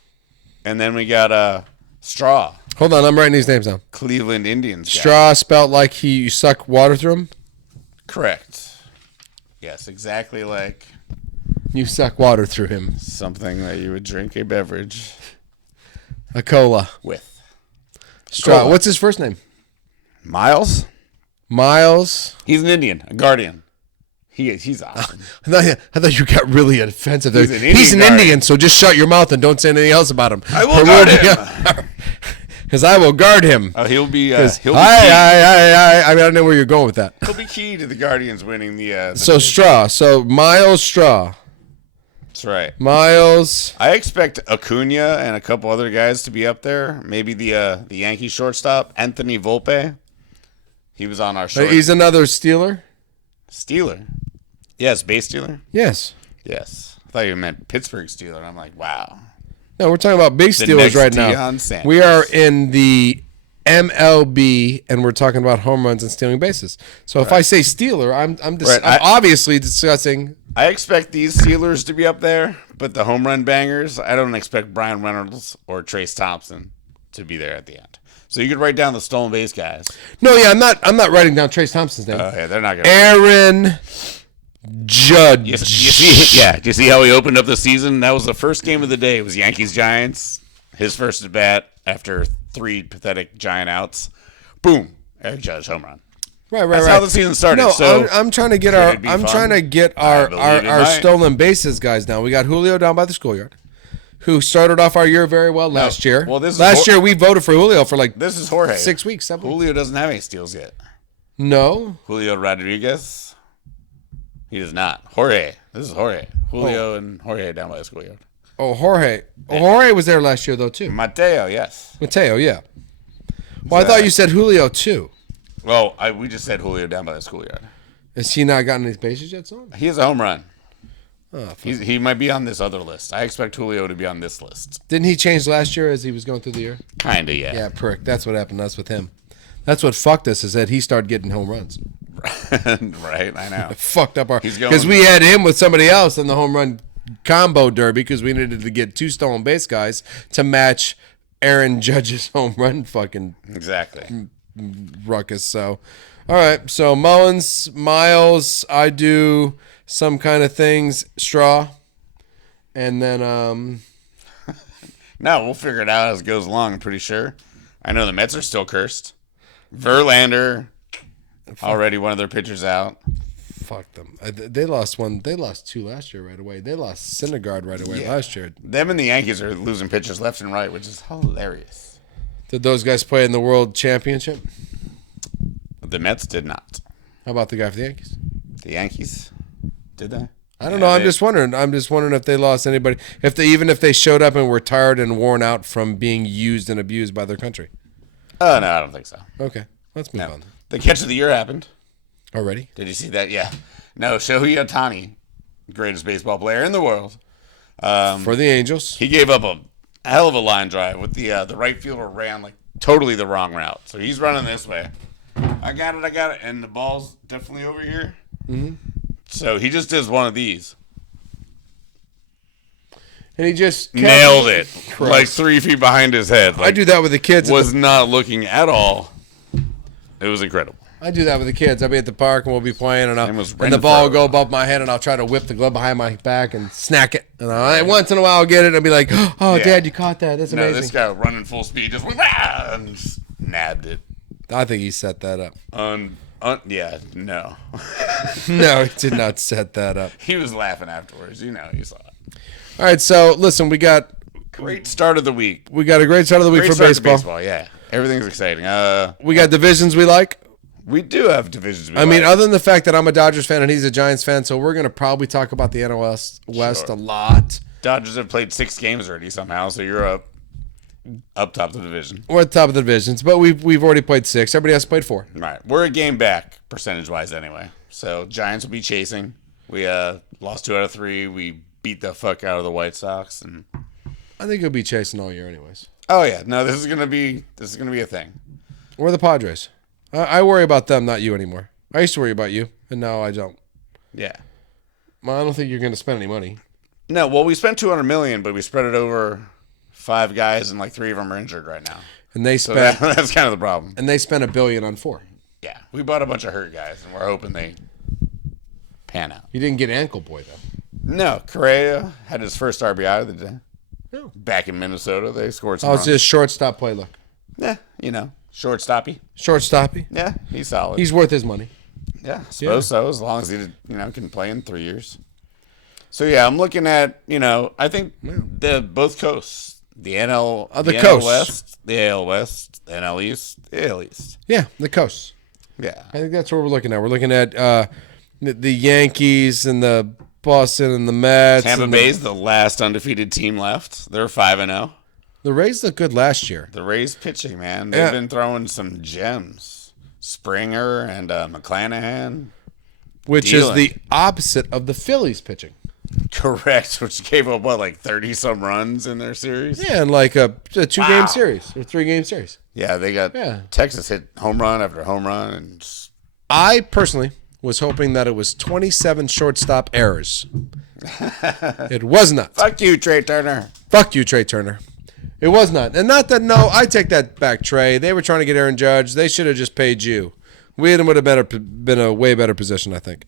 and then we got Straw, Hold on, I'm writing these names down. Cleveland Indians guy. Straw spelled like you suck water through him? Correct. Yes, exactly like You suck water through him. something that you would drink a beverage A cola. with. Straw. Cola. What's his first name? Miles? Miles. He's an Indian, a guardian. He's awesome. I thought you got really offensive there. He's an He's an Indian Indian, so just shut your mouth and don't say anything else about him. I will guard him. Because I will guard him. He'll be key. I mean, I don't know where you're going with that. He'll be key to the Guardians winning the So Straw. So Miles Straw. That's right. Miles. I expect Acuna and a couple other guys to be up there. Maybe the Yankee shortstop, Anthony Volpe. He was on our short. He's another Steeler. Steeler. Yes, base Steeler. Yes. Yes. I thought you meant Pittsburgh Steeler. And I'm like, wow. No, we're talking about big The Steelers next right now. Deion Sanders. We are in the MLB, and we're talking about home runs and stealing bases. So if I say Steeler, I'm obviously discussing. I expect these Steelers to be up there, but the home run bangers, I don't expect Brian Reynolds or Trace Thompson to be there at the end. So you could write down the stolen base guys. No, yeah, I'm not writing down Trace Thompson's name. Oh, yeah, they're not going to. Aaron Judge. You see, yeah. Do you see how he opened up the season? That was the first game of the day. It was Yankees-Giants. His first at bat after 3 pathetic Giant outs. Boom. Aaron Judge home run. Right. That's how the season started. No, so I'm trying to get could it be fun? trying to get I believe it our might. stolen bases guys down. We got Julio down by the schoolyard, who started off our year very well last year. well, this is last year we voted for Julio for like this is Jorge. 6 weeks, 7 weeks. Julio doesn't have any steals yet. No. Julio Rodriguez. He does not. Jorge. This is Jorge. Julio and Jorge down by the schoolyard. Oh, Jorge. Jorge was there last year though too. Mateo, yes. Mateo, yeah. Well, I thought you said Julio too. Well, we just said Julio down by the schoolyard. Has he not gotten any bases yet, son? He has a home run. Oh, He might be on this other list. I expect Julio to be on this list. didn't he change last year as he was going through the year? Kinda, yeah. Yeah, prick. That's what happened. That's with him. That's what fucked us is that he started getting home runs. Right, I know. Fucked up our He's going- because we had him with somebody else in the home run combo derby because we needed to get 2 stolen base guys to match Aaron Judge's home run fucking Exactly. ruckus. So, all right. So Mullins, Miles, I do some kind of things. Straw, and then No, we'll figure it out as it goes along, I'm pretty sure. I know the Mets are still cursed. Verlander, already one of their pitchers out. fuck them. They lost one. They lost 2 last year right away. They lost Syndergaard right away last year. Them and the Yankees are losing pitchers left and right, which is hilarious. Did those guys play in the World Championship? The Mets did not. How about the guy for the Yankees? The Yankees, did they? I don't know. I'm just wondering. I'm just wondering if they lost anybody. If they showed up and were tired and worn out from being used and abused by their country. Oh, no, I don't think so. Okay, let's move No. on. The catch of the year happened. Already? Did you see that? Yeah. No, Shohei Ohtani, greatest baseball player in the world. For the Angels. He gave up a hell of a line drive with the right fielder ran like totally the wrong route. So he's running this way. I got it, and the ball's definitely over here. Mm-hmm. So he just does one of these. And he just Nailed it. Christ. Like 3 feet behind his head. Like, I do that with the kids. Was not looking at all. It was incredible. I do that with the kids. I'll be at the park and we'll be playing, and the Renfro. ball will go above my head, and I'll try to whip the glove behind my back and snack it. And once in a while I'll get it, and I'll be like, oh, Yeah. Dad, you caught that. That's amazing. No, this guy running full speed just went, and just nabbed it. I think he set that up. Yeah, no. No, he did not set that up. He was laughing afterwards. You know, you saw it. All right, so listen, we got Great start of the week. a great start of the week Great for start to baseball. Yeah, everything's exciting. We got divisions we like. We do have divisions. I mean, other than the fact that I'm a Dodgers fan and he's a Giants fan, so we're going to probably talk about the NL West a lot. Dodgers have played 6 games already somehow, so you're up top of the division. We're at the top of the divisions, but we've already played 6. Everybody else played 4. Right, we're a game back percentage-wise anyway. So Giants will be chasing. We lost 2 out of 3. We beat the fuck out of the White Sox, and I think he'll be chasing all year anyways. oh yeah, no, this is gonna be a thing. We're the Padres. I worry about them, not you anymore. I used to worry about you, and now I don't. Yeah. Well, I don't think you're going to spend any money. No, well, we spent $200 million, but we spread it over 5 guys, and like 3 of them are injured right now. And they So spent that's kind of the problem. $1 billion on 4. Yeah, we bought a bunch of hurt guys, and we're hoping they pan out. You didn't get Ankle Boy though. No, Correa had his first RBI of the day. No. Back in Minnesota, they scored some Oh, it's runs. just shortstop play look. Yeah, you know, shortstoppy. Shortstoppy. Yeah, he's solid. He's worth his money. Yeah, I suppose so, as long as he can play in 3 years. So yeah, I'm looking at, I think both coasts, the NL, the NL coasts. West, the AL West, the NL East, the AL East. Yeah, the coast. Yeah, I think that's what we're looking at. We're looking at the Yankees and the Boston and the Mets. Tampa and Bay's the last undefeated team left. They're 5-0. The Rays looked good last year. The Rays pitching, man, they've been throwing some gems. Springer and McClanahan. Which is the opposite of the Phillies pitching. Correct, which gave up, like 30-some runs in their series? Yeah, and like a 2-game series or 3-game series. Yeah, they got Texas hit home run after home run. And just... I personally was hoping that it was 27 shortstop errors. It was not. Fuck you, Trey Turner. Fuck you, Trey Turner. It was not. And not that, no, I take that back, Trey. They were trying to get Aaron Judge. They should have just paid you. We would have been a way better position, I think.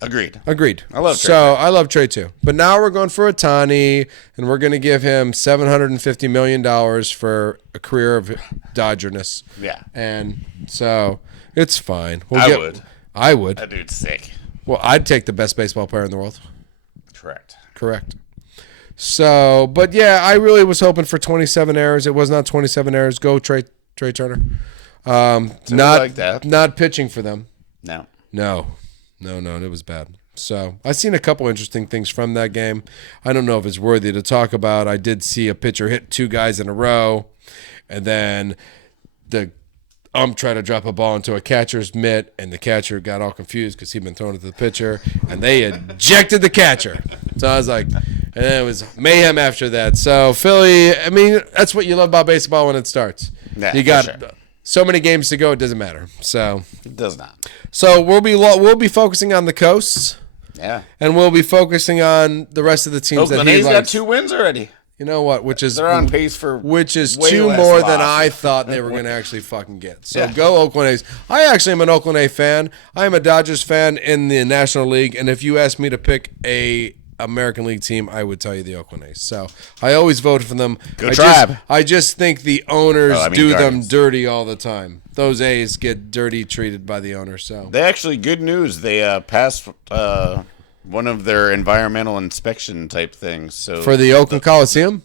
Agreed. I love Trey. So I love Trey too. But now we're going for Ohtani, and we're going to give him $750 million for a career of Dodgerness. Yeah. And so it's fine. I would. That dude's sick. Well, I'd take the best baseball player in the world. Correct. So, but yeah, I really was hoping for 27 errors. It was not 27 errors. Go Trey Turner. Like that. Not pitching for them. No. No, it was bad. So I've seen a couple interesting things from that game. I don't know if it's worthy to talk about. I did see a pitcher hit 2 guys in a row, and then the tried to drop a ball into a catcher's mitt, and the catcher got all confused because he'd been thrown at the pitcher, and they ejected the catcher. So I was like, and then it was mayhem after that. So Philly, I mean, that's what you love about baseball when it starts. Yeah, you got for sure. so many games to go, it doesn't matter. So It does not. So we'll be focusing on the coasts. Yeah. And we'll be focusing on the rest of the teams Oakland that he A's got likes. 2 wins already. You know what? They're on pace for way 2 more less than I losses. thought they were going to actually fucking get. So Yeah. go Oakland A's. I actually am an Oakland A fan. I am a Dodgers fan in the National League, and if you asked me to pick a American League team, I would tell you the Oakland A's. So I always voted for them. Good tribe. I just think the owners do Guardians. them dirty all the time. Those A's get dirty treated by the owner. So They actually, good news, they passed one of their environmental inspection type things. So for the Oakland Coliseum.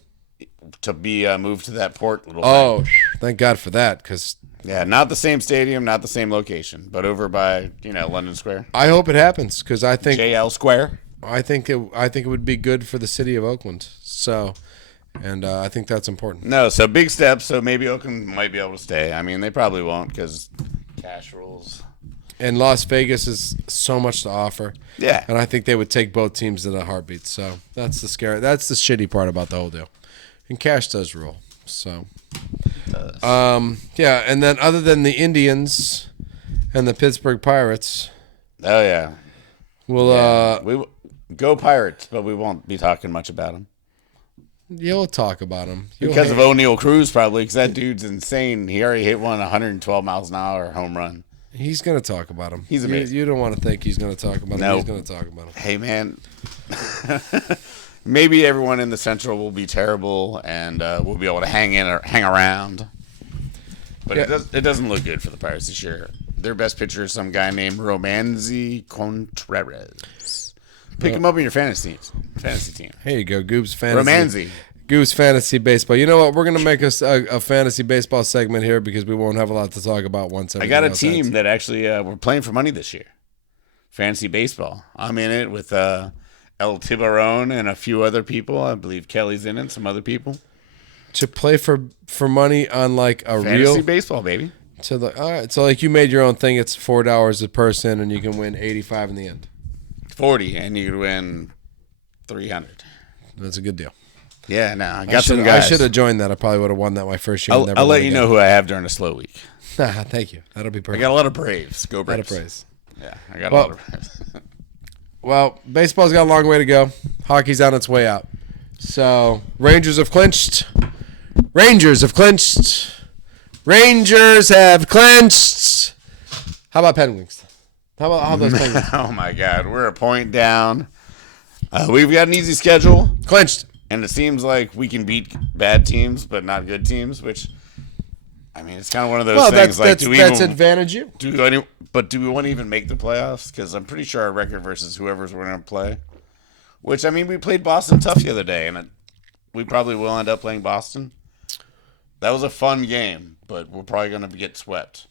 to be moved to that port little Oh, thing. thank God for that, because Yeah, not the same stadium, not the same location, but over by, London Square. I hope it happens, because I think JL Square. I think it would be good for the city of Oakland. So, and I think that's important. No, so big steps. So maybe Oakland might be able to stay. I mean, they probably won't because cash rules. And Las Vegas is so much to offer. Yeah. And I think they would take both teams in a heartbeat. So that's the shitty part about the whole deal. And cash does rule. So does. Yeah, and then other than the Indians and the Pittsburgh Pirates, Oh yeah. we'll We go Pirates, but we won't be talking much about them you'll talk about them because of O'Neal Cruz, probably because that dude's insane. He already hit one 112 miles an hour home run. He's gonna talk about him. He's amazing. You don't want to think he's gonna talk about him. No. He's gonna talk about him. Hey man, maybe everyone in the Central will be terrible, and we'll be able to hang around. But it doesn't look good for the Pirates this year. Their best pitcher is some guy named Romanzi Contreras. Pick him up in your fantasy team. Here you go, Goob's fantasy. Romanzi. Goob's fantasy baseball. You know what? We're gonna make us a fantasy baseball segment here because we won't have a lot to talk about once. I got a team that actually we're playing for money this year. Fantasy baseball. I'm in it with El Tiburon and a few other people. I believe Kelly's in it, some other people. To play for money on like a Fantasy real baseball, baby. all right. So like you made your own thing. It's $4 a person, and you can win 85 in the end. 40, and you could win 300. That's a good deal. Yeah, no, I got some guys. I should have joined that. I probably would have won that my first year. I'll let you know who I have during a slow week. Thank you. That'll be perfect. I got a lot of Braves. Go A lot Braves. of praise. Yeah, I got a lot of Braves. Well, baseball's got a long way to go. Hockey's on its way out. So Rangers have clinched. Rangers have clinched. How about Penguins? How those Penguins? Oh my God, we're a point down. We've got an easy schedule, Clinched. and it seems like we can beat bad teams, but not good teams. Which, I mean, it's kind of one of those Well, things. that's advantage you. Do we want to even make the playoffs? Because I'm pretty sure our record versus whoever's we're going to play. Which, I mean, we played Boston tough the other day, and we probably will end up playing Boston. That was a fun game, but we're probably going to get swept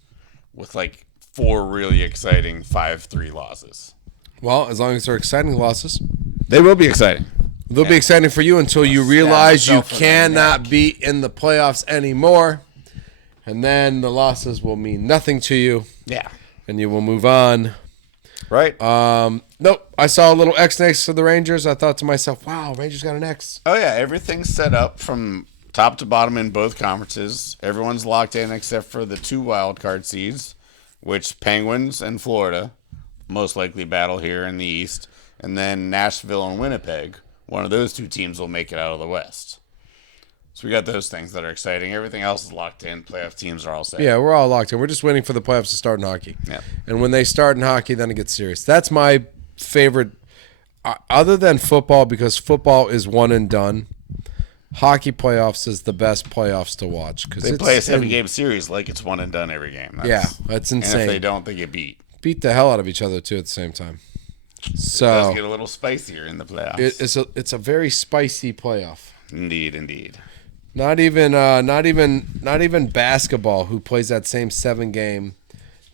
with like 4 really exciting 5-3 losses. Well, as long as they're exciting losses, They will be exciting. they'll be exciting for you until you realize you myself in the cannot be in the playoffs anymore, and then the losses will mean nothing to you, Yeah. and you will move on. Right? Nope. I saw a little X next to the Rangers. I thought to myself, wow, Rangers got an X. Oh, yeah. Everything's set up from top to bottom in both conferences. Everyone's locked in except for the 2 wild card seeds, which Penguins and Florida most likely battle here in the East. And then Nashville and Winnipeg, one of those 2 teams will make it out of the West. So we got those things that are exciting. Everything else is locked in. Playoff teams are all set. Yeah, we're all locked in. We're just waiting for the playoffs to start in hockey. Yeah. And when they start in hockey, then it gets serious. That's my favorite, other than football, because football is one and done. Hockey playoffs is the best playoffs to watch because They play a 7-game series like it's one and done every game. That's And insane. if they don't, they get beat. Beat the hell out of each other too at the same time. It does So get a little spicier in the playoffs. it's a very spicy playoff. Indeed. Not even basketball, who plays that same 7-game.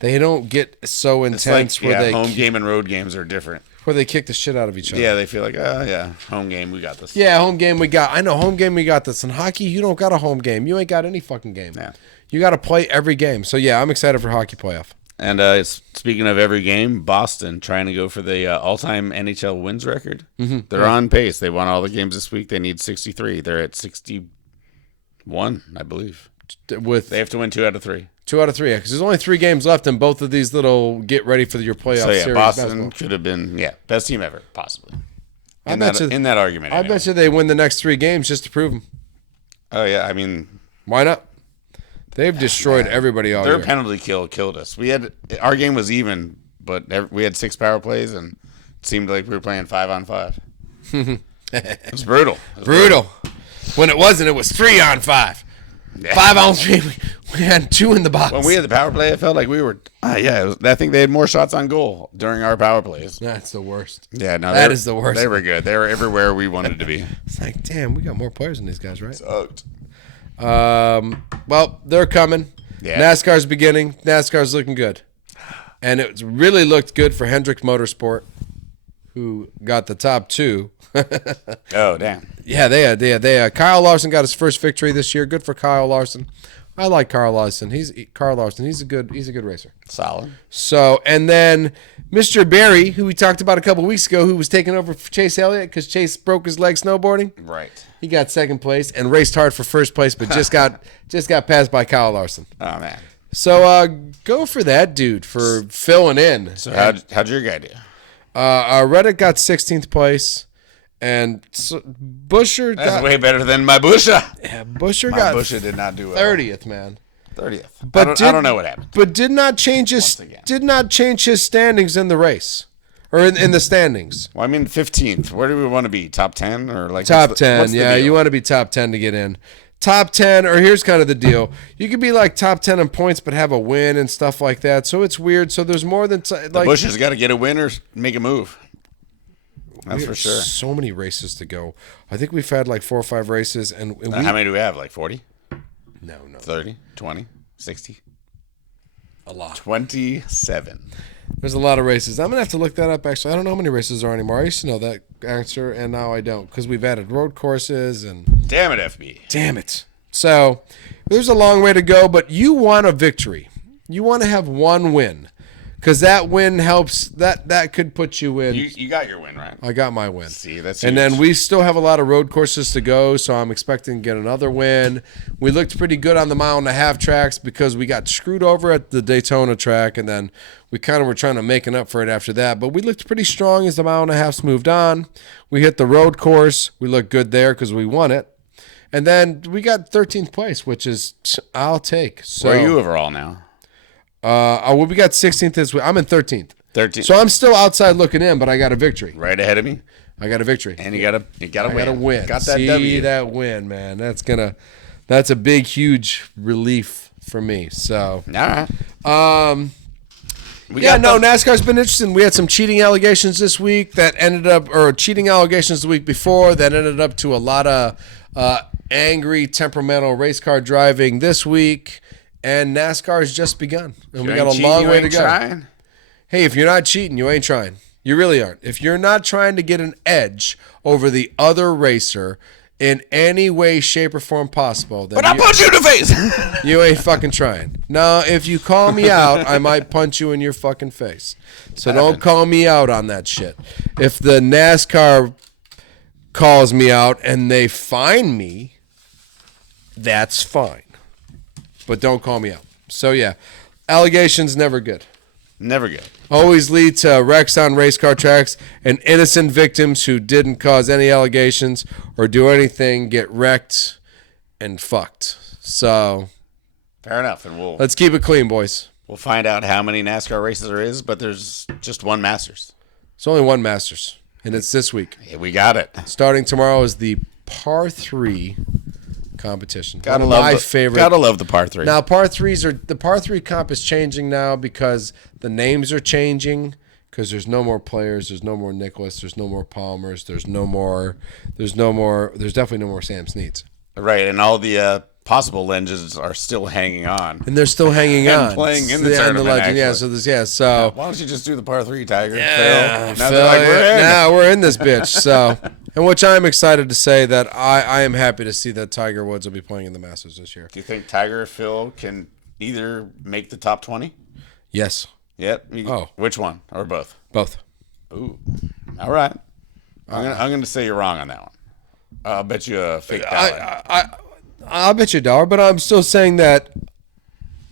They don't get so It's intense like, where home game and road games are different. they kick the shit out of each other. Yeah, they feel like, oh, yeah, home game, we got this. Yeah, home game we got. I know home game we got this. In hockey, you don't got a home game. You ain't got any fucking game. Yeah. You got to play every game. So yeah, I'm excited for hockey playoff. And speaking of every game, Boston trying to go for the all-time NHL wins record. Mm-hmm. They're on pace. They won all the games this week. They need 63. They're at 61, I believe. They have to win 2 out of 3. 2 out of 3, because there's only 3 games left in both of these little get ready for your playoff So yeah, series. Boston basketball. could have been best team ever, possibly. I In bet that argument. I anyway. bet you they win the next 3 games just to prove them. Oh yeah, I mean, Why not? They've destroyed everybody all their year. penalty kill killed us. Our game was even, but we had 6 power plays, and it seemed like we were playing 5-on-5. It was brutal. Brutal. When it wasn't, it was 3-on-5. Yeah. 5-on-3. We had 2 in the box. When we had the power play, it felt like we were. I think they had more shots on goal during our power plays. That's the worst. Yeah, no, That is the worst. They were good. They were everywhere we wanted to be. It's like, damn, we got more players than these guys, right? Sucked. Well, they're coming. Yeah. NASCAR's beginning. NASCAR's looking good. And it really looked good for Hendrick Motorsport, who got the top 2. Oh, damn. Yeah, they had Kyle Larson got his first victory this year. Good for Kyle Larson. I like Kyle Larson. He's a good racer. Solid. So, and then Mr. Barry, who we talked about a couple weeks ago, who was taking over for Chase Elliott because Chase broke his leg snowboarding. Right. He got second place and raced hard for first place, but just got passed by Kyle Larson. Oh man. So go for that dude for filling in. So how'd your guy do? Reddick got 16th place, and Busher That's got way better than my Busha. yeah, Busher My got Busha did not do well. 30th, man. 30th. But I don't know what happened. But did not change Once again. his standings in the race. Or in the standings. Well, I mean, 15th. Where do we want to be? Top 10 or like Top 10. what's the Yeah, deal? you want to be top 10 to get in. Top 10, or here's kind of the deal. You could be like top 10 in points, but have a win and stuff like that. So it's weird. So there's more than like Busher's got to get a win or make a move. That's we for have sure. so many races to go. I think we've had like 4 or 5 races, and we, How many do we have? Like 40? no, 30? 20? 60? a lot. 27. There's a lot of races. I'm gonna have to look that up. Actually, I don't know how many races there are anymore. I used to know that answer, and now I don't because we've added road courses and. Damn it, FB. Damn it. So there's a long way to go, but you want a victory. You want to have one win because that win helps. That could put you in. You got your win, right? I got my win. See, that's and huge. then we still have a lot of road courses to go, so I'm expecting to get another win. We looked pretty good on the 1.5 mile tracks because we got screwed over at the Daytona track, and then we kind of were trying to make up for it after that. But we looked pretty strong as the 1.5 miles moved on. We hit the road course. We looked good there because we won it. And then we got 13th place, which is I'll take. So, Where are you overall now? well, we got 16th this week. I'm in 13th. 13th. So I'm still outside looking in, but I got a victory. Right ahead of me. I got a victory. And you got to I win. got to win. Got that See W. that win, man. That's a big, huge relief for me. So, All right. NASCAR's been interesting. We had some cheating allegations this week that ended up, or cheating allegations the week before that ended up to a lot of angry, temperamental race car driving this week. And NASCAR has just begun. And we got a long way to go. Trying. Hey, if you're not cheating, you ain't trying. You really aren't. If you're not trying to get an edge over the other racer in any way, shape, or form possible, then But I'll punch you in the face. you ain't fucking trying. Now, if you call me out, I might punch you in your fucking face. So don't call me out on that shit. If the NASCAR calls me out and they fine me, that's fine. But don't call me out. So, yeah, allegations never good. Never good. Always lead to wrecks on race car tracks, and innocent victims who didn't cause any allegations or do anything get wrecked and fucked. So Fair enough. And let's keep it clean, boys. we'll find out how many NASCAR races there is, but there's just one Masters. It's only one Masters, and it's this week. Yeah, we got it. Starting tomorrow is the par 3 competition. Gotta One of love my favorite. Gotta love the par 3. Now, the par 3 comp is changing now because the names are changing because there's no more players, there's no more Nicklaus, there's no more Palmers, there's definitely no more Sam Sneads. Right, and all the possible legends are still hanging on. And they're still hanging And on. playing in the tournament, legend. Yeah, actually. so Why don't you just do the par 3, Tiger? yeah, Phil? Now they're like, we're in. now we're in this bitch. So, and which I'm excited to say that I am happy to see that Tiger Woods will be playing in the Masters this year. Do you think Tiger or Phil can either make the top 20? Yes, Yep. Oh. Which one? Or both? both. Ooh. All right. I'm going to say you're wrong on that one. I'll bet you a fake dollar. I'll bet you a dollar, but I'm still saying that.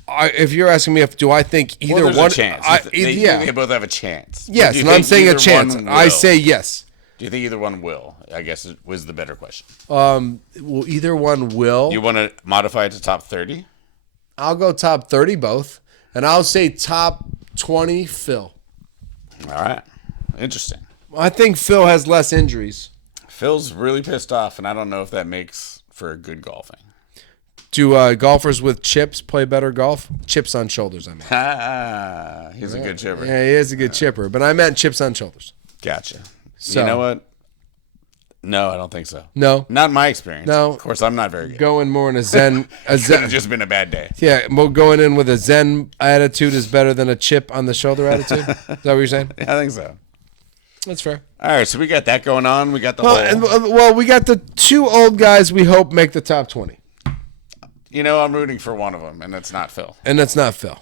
If you're asking me do I think either there's one, a chance. They both have a chance. Yes, Do you and I'm think saying a either chance. one I will? say yes. Do you think either one will? I guess was the better question. Well, either one will. You want to modify it to top 30? I'll go top 30 both, and I'll say top 20 Phil. All right. Interesting. I think Phil has less injuries. Phil's really pissed off, and I don't know if that makes for good golfing. Do golfers with chips play better golf? Chips on shoulders, I mean. He's a good chipper. Yeah, he is a good chipper, but I meant chips on shoulders. Gotcha. So, you know what? No, I don't think so. No. Not in my experience. No. Of course, I'm not very good. Going more in a zen. Could have just been a bad day. Yeah, going in with a zen attitude is better than a chip on the shoulder attitude. Is that what you're saying? Yeah, I think so. That's fair. All right, so we got that going on. We got the Well, we got the 2 old guys we hope make the top 20. You know, I'm rooting for one of them, and it's not Phil. And that's not Phil.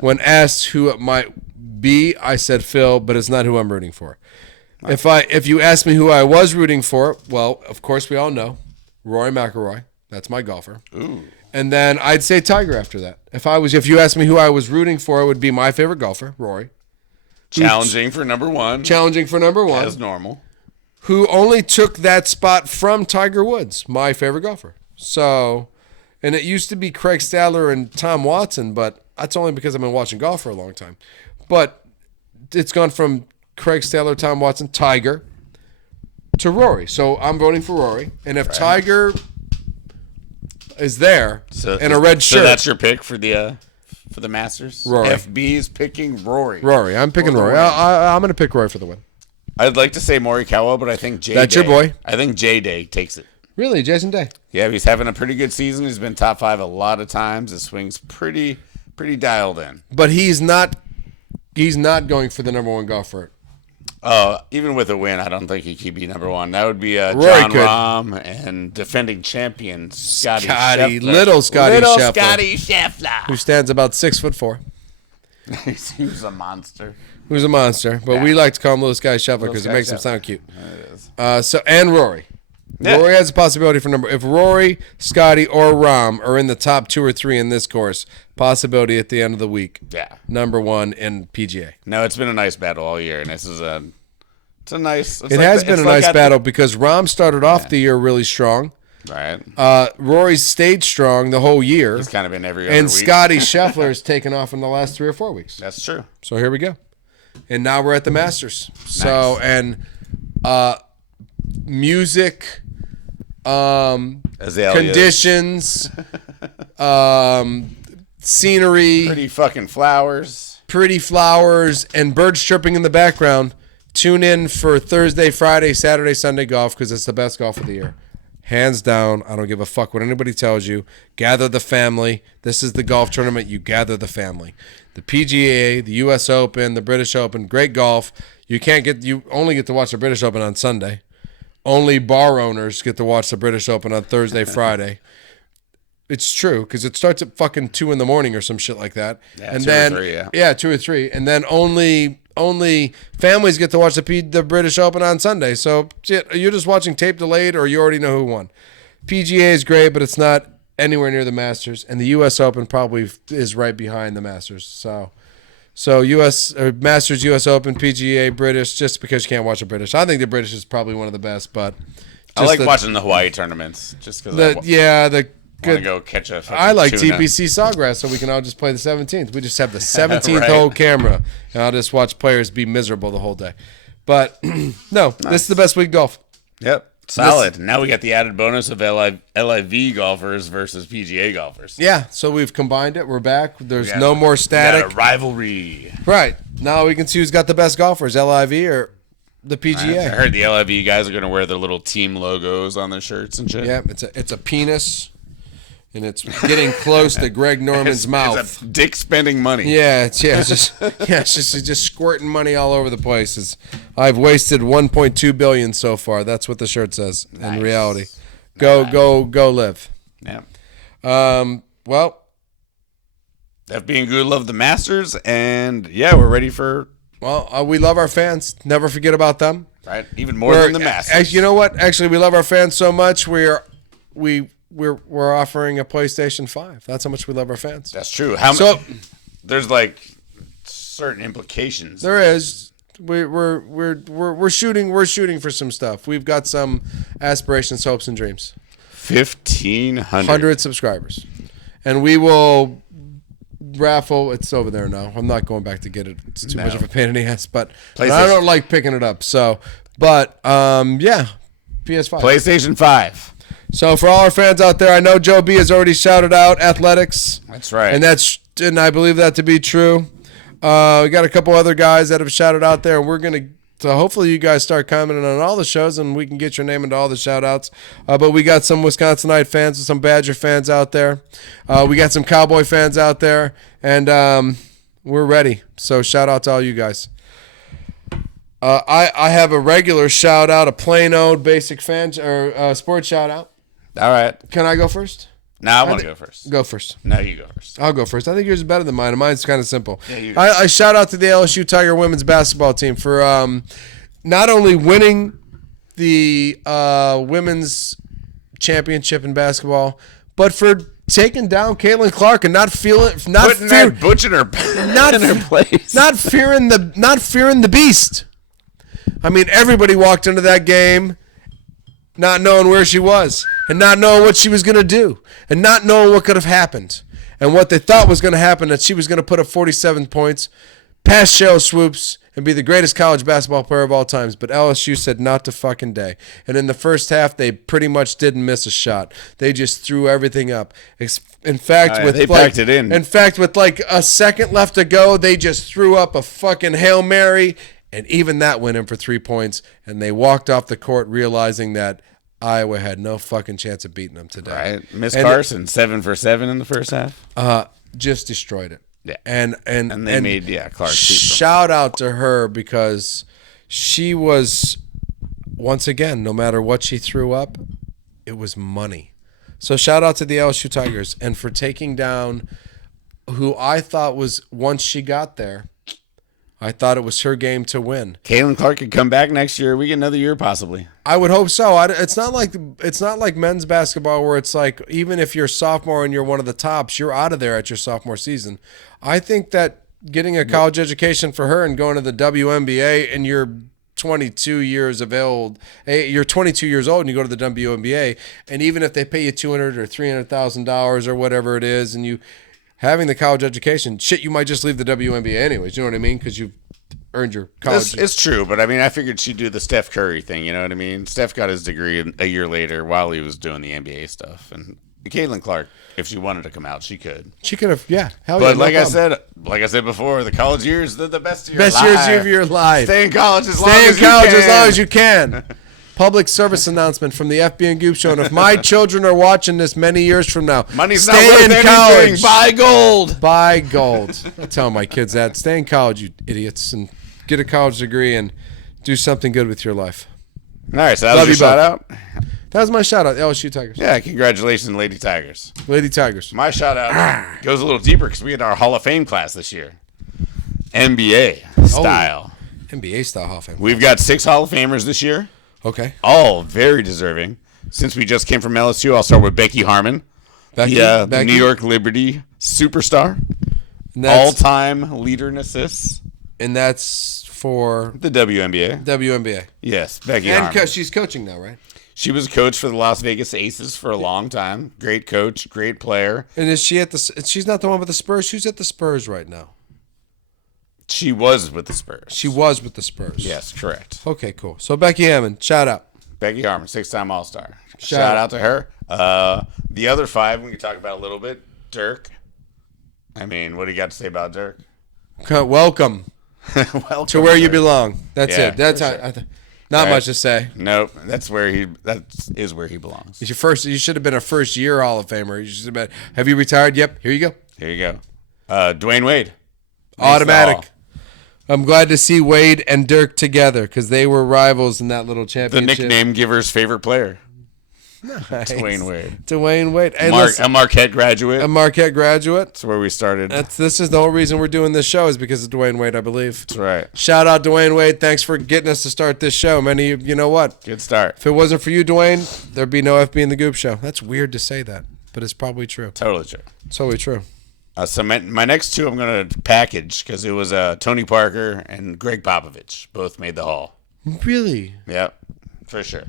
When asked who it might be, I said Phil, but it's not who I'm rooting for. If you ask me who I was rooting for, well, of course we all know Rory McIlroy. That's my golfer. Ooh. And then I'd say Tiger after that. If you asked me who I was rooting for, it would be my favorite golfer, Rory. Challenging for number one. As normal. Who only took that spot from Tiger Woods, my favorite golfer. So, and it used to be Craig Stadler and Tom Watson, but that's only because I've been watching golf for a long time. But it's gone from Craig Stadler, Tom Watson, Tiger, to Rory. So I'm voting for Rory. And if Tiger is there in a red shirt. So that's your pick for the Masters? Rory. FB is picking Rory. Rory. I'm picking Rory. I'm going to pick Rory for the win. I'd like to say Morikawa, but I think J-Day. That's your boy. I think J-Day takes it. Really? Jason Day? Yeah, he's having a pretty good season. He's been top 5 a lot of times. His swing's pretty dialed in. But he's not going for the number one golfer. Even with a win, I don't think he could be number one. That would be John Rahm and defending champion Scotty Scheffler. Little Scotty Scheffler. Who stands about 6'4". He was a monster. Who's a monster, but we like to call him Little Scotty Scheffler because it makes him sound cute. And Rory. Yeah. Rory has a possibility for if Rory, Scotty, or Rahm are in the top 2 or 3 in this course, possibility at the end of the week. Yeah. Number 1 in PGA. No, it's been a nice battle all year, and this is a nice. It has been a nice battle because Rahm started off the year really strong. Right. Rory's stayed strong the whole year. He's kind of been every other and week. Scotty Scheffler has taken off in the last 3 or 4 weeks. That's true. So here we go. And now we're at the Masters. So, and music, conditions, scenery. Pretty fucking flowers. And birds chirping in the background. Tune in for Thursday, Friday, Saturday, Sunday golf because it's the best golf of the year. Hands down, I don't give a fuck what anybody tells you. Gather the family. This is the golf tournament. You gather the family. The PGA, the U.S. Open, the British Open, great golf. You only get to watch the British Open on Sunday. Only bar owners get to watch the British Open on Thursday, Friday. It's true because it starts at fucking 2 a.m. or some shit like that. Yeah, and 2 then, or 3, yeah. Yeah, 2 or 3. And then only families get to watch the British Open on Sunday. So shit, you're just watching tape delayed or you already know who won. PGA is great, but it's not anywhere near the Masters. And the U.S. Open probably is right behind the Masters. So Masters, U.S. Open, PGA, British, just because you can't watch the British. I think the British is probably one of the best, but I like watching the Hawaii tournaments just because want to go catch a fucking I like tuna. TPC Sawgrass, so we can all just play the 17th. We just have the 17th hole camera, and I'll just watch players be miserable the whole day. But no, This is the best week golf. Yep. Solid. Now we got the added bonus of LIV golfers versus PGA golfers. Yeah, so we've combined it. We're back. There's no more static. We got a rivalry. Right. Now we can see who's got the best golfers, LIV or the PGA. I heard the LIV guys are going to wear their little team logos on their shirts and shit. Yeah, it's a penis, and it's getting close to Greg Norman's mouth. It's a dick spending money. It's just squirting money all over the place. I've wasted 1.2 billion so far. That's what the shirt says. In reality, go live. Yeah. Well, FB and Good love the Masters, and we're ready for. Well, we love our fans. Never forget about them. Right, even more than the Masters. You know what? Actually, we love our fans so much. We're offering a PlayStation 5. That's how much we love our fans. That's true. There's like certain implications. There is. We're shooting for some stuff. We've got some aspirations, hopes, and dreams. 1,500 subscribers, and we will raffle. It's over there now. I'm not going back to get it. It's too much of a pain in the ass. But I don't like picking it up. So, PS5, PlayStation 5. So for all our fans out there, I know Joe B has already shouted out athletics. That's right, and I believe that to be true. We got a couple other guys that have shouted out there, and we're gonna. So hopefully you guys start commenting on all the shows, and we can get your name into all the shout outs. But we got some Wisconsinite fans and some Badger fans out there. We got some Cowboy fans out there, and we're ready. So shout out to all you guys. I have a regular shout out, a plain old basic fan or sports shout out. All right. Can I go first? No, I want to go first. Go first. No, you go first. I'll go first. I think yours is better than mine. Mine's kind of simple. Yeah, I shout out to the LSU Tiger women's basketball team for not only winning the women's championship in basketball, but for taking down Caitlin Clark and not Putting that butch in her place. not fearing the beast. I mean, everybody walked into that game not knowing where she was and not knowing what she was going to do and not knowing what could have happened. And what they thought was going to happen, that she was going to put up 47 points, pass Cheryl Swoops, and be the greatest college basketball player of all times. But LSU said not to fucking day. And in the first half, they pretty much didn't miss a shot. They just threw everything up. In fact, they packed it in. In fact, with like a second left to go, they just threw up a fucking Hail Mary. And even that went in for 3 points. And they walked off the court realizing that Iowa had no fucking chance of beating them today. Right. Miss Carson, 7 for 7 in the first half. Just destroyed it. Yeah. And they made Clark shout out to her, because she was, once again, no matter what she threw up, it was money. So shout out to the LSU Tigers, and for taking down who I thought was, once she got there, I thought it was her game to win. Caitlin Clark could come back next year. We get another year possibly. I would hope so. It's not like men's basketball where it's like, even if you're a sophomore and you're one of the tops, you're out of there at your sophomore season. I think that getting a college education for her and going to the WNBA, and you're 22 years old and you go to the WNBA, and even if they pay you $200,000 or $300,000 or whatever it is, and you having the college education, you might just leave the WNBA anyways. You know what I mean? Because you've earned your college. It's true, but I mean, I figured she'd do the Steph Curry thing. You know what I mean? Steph got his degree a year later while he was doing the NBA stuff, and Caitlin Clark, if she wanted to come out, she could. She could have, yeah. Hell but yeah, like I said before, the college years, they're the best years. Best years of your life. Stay in college as long as you can. Public service announcement from the FB and Goop Show. And if my children are watching this many years from now, money's stay not worth in anything. college. Buy gold. Buy gold. I tell my kids that. Stay in college, you idiots, and get a college degree and do something good with your life. All right, so that was your shout out. That was my shout out, LSU Tigers. Yeah, congratulations, Lady Tigers. Lady Tigers. My shout out goes a little deeper because we had our Hall of Fame class this year. NBA style. NBA style Hall of Fame. We've got 6 Hall of Famers this year. Okay. All very deserving. Since we just came from LSU, I'll start with Becky Harmon. The New York Liberty superstar. All-time leader in assists. And that's for the WNBA. WNBA. Yes, Becky Harmon. And she's coaching now, right? She was a coach for the Las Vegas Aces for a long time. Great coach, great player. And is she she's not the one with the Spurs? Who's at the Spurs right now? She was with the Spurs. She was with the Spurs. Yes, correct. Okay, cool. So Becky Hammond, shout out. Becky Harmon, 6-time All-Star. Shout out to her. The other 5 we can talk about a little bit. Dirk. I mean, what do you got to say about Dirk? Welcome. Welcome to where you belong. That's yeah, it. That's not much to say. Nope. That is where he belongs. You should have been a first year Hall of Famer. You should have been. Have you retired? Yep. Here you go. Here you go. Dwayne Wade. Automatic. I'm glad to see Wade and Dirk together because they were rivals in that little championship. The nickname giver's favorite player. Nice. Dwayne Wade. Dwayne Wade. Hey, a Marquette graduate. A Marquette graduate. That's where we started. This is the whole reason we're doing this show is because of Dwayne Wade, I believe. That's right. Shout out Dwayne Wade. Thanks for getting us to start this show. You know what? Good start. If it wasn't for you, Dwayne, there'd be no FB in the Goop Show. That's weird to say that, but it's probably true. Totally true. Totally true. So my next 2 I'm going to package because it was Tony Parker and Greg Popovich. Both made the Hall. Really? Yep, for sure.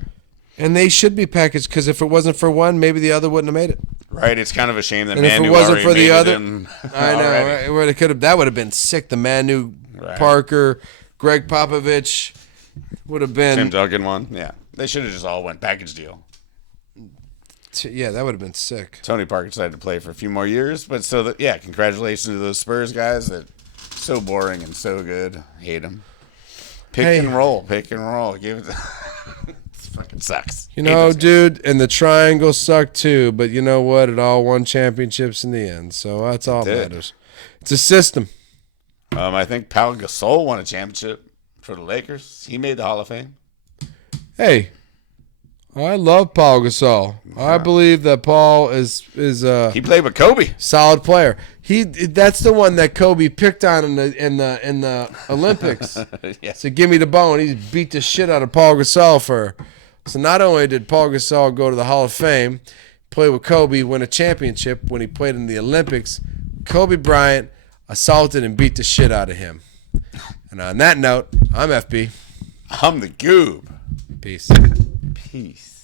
And they should be packaged because if it wasn't for one, maybe the other wouldn't have made it. Right, it's kind of a shame that and Manu if it wasn't for the other, I know, right? That would have been sick. The Manu, right. Parker, Greg Popovich would have been. Tim Duncan one, yeah. They should have just all went package deal. Yeah, that would have been sick. Tony Parker decided to play for a few more years, but congratulations to those Spurs guys that so boring and so good. Hate them. Pick and roll. Give it. This fucking sucks. Dude, and the triangle sucked too, but you know what? It all won championships in the end, so that's all that matters. It's a system. I think Pau Gasol won a championship for the Lakers. He made the Hall of Fame. Hey, I love Paul Gasol. I believe that Paul is He played with Kobe. solid player. That's the one that Kobe picked on in the Olympics. Yeah. So give me the ball, and he beat the shit out of Paul Gasol for. So not only did Paul Gasol go to the Hall of Fame, play with Kobe, win a championship when he played in the Olympics, Kobe Bryant assaulted and beat the shit out of him. And on that note, I'm FB. I'm the Goob. Peace. Peace.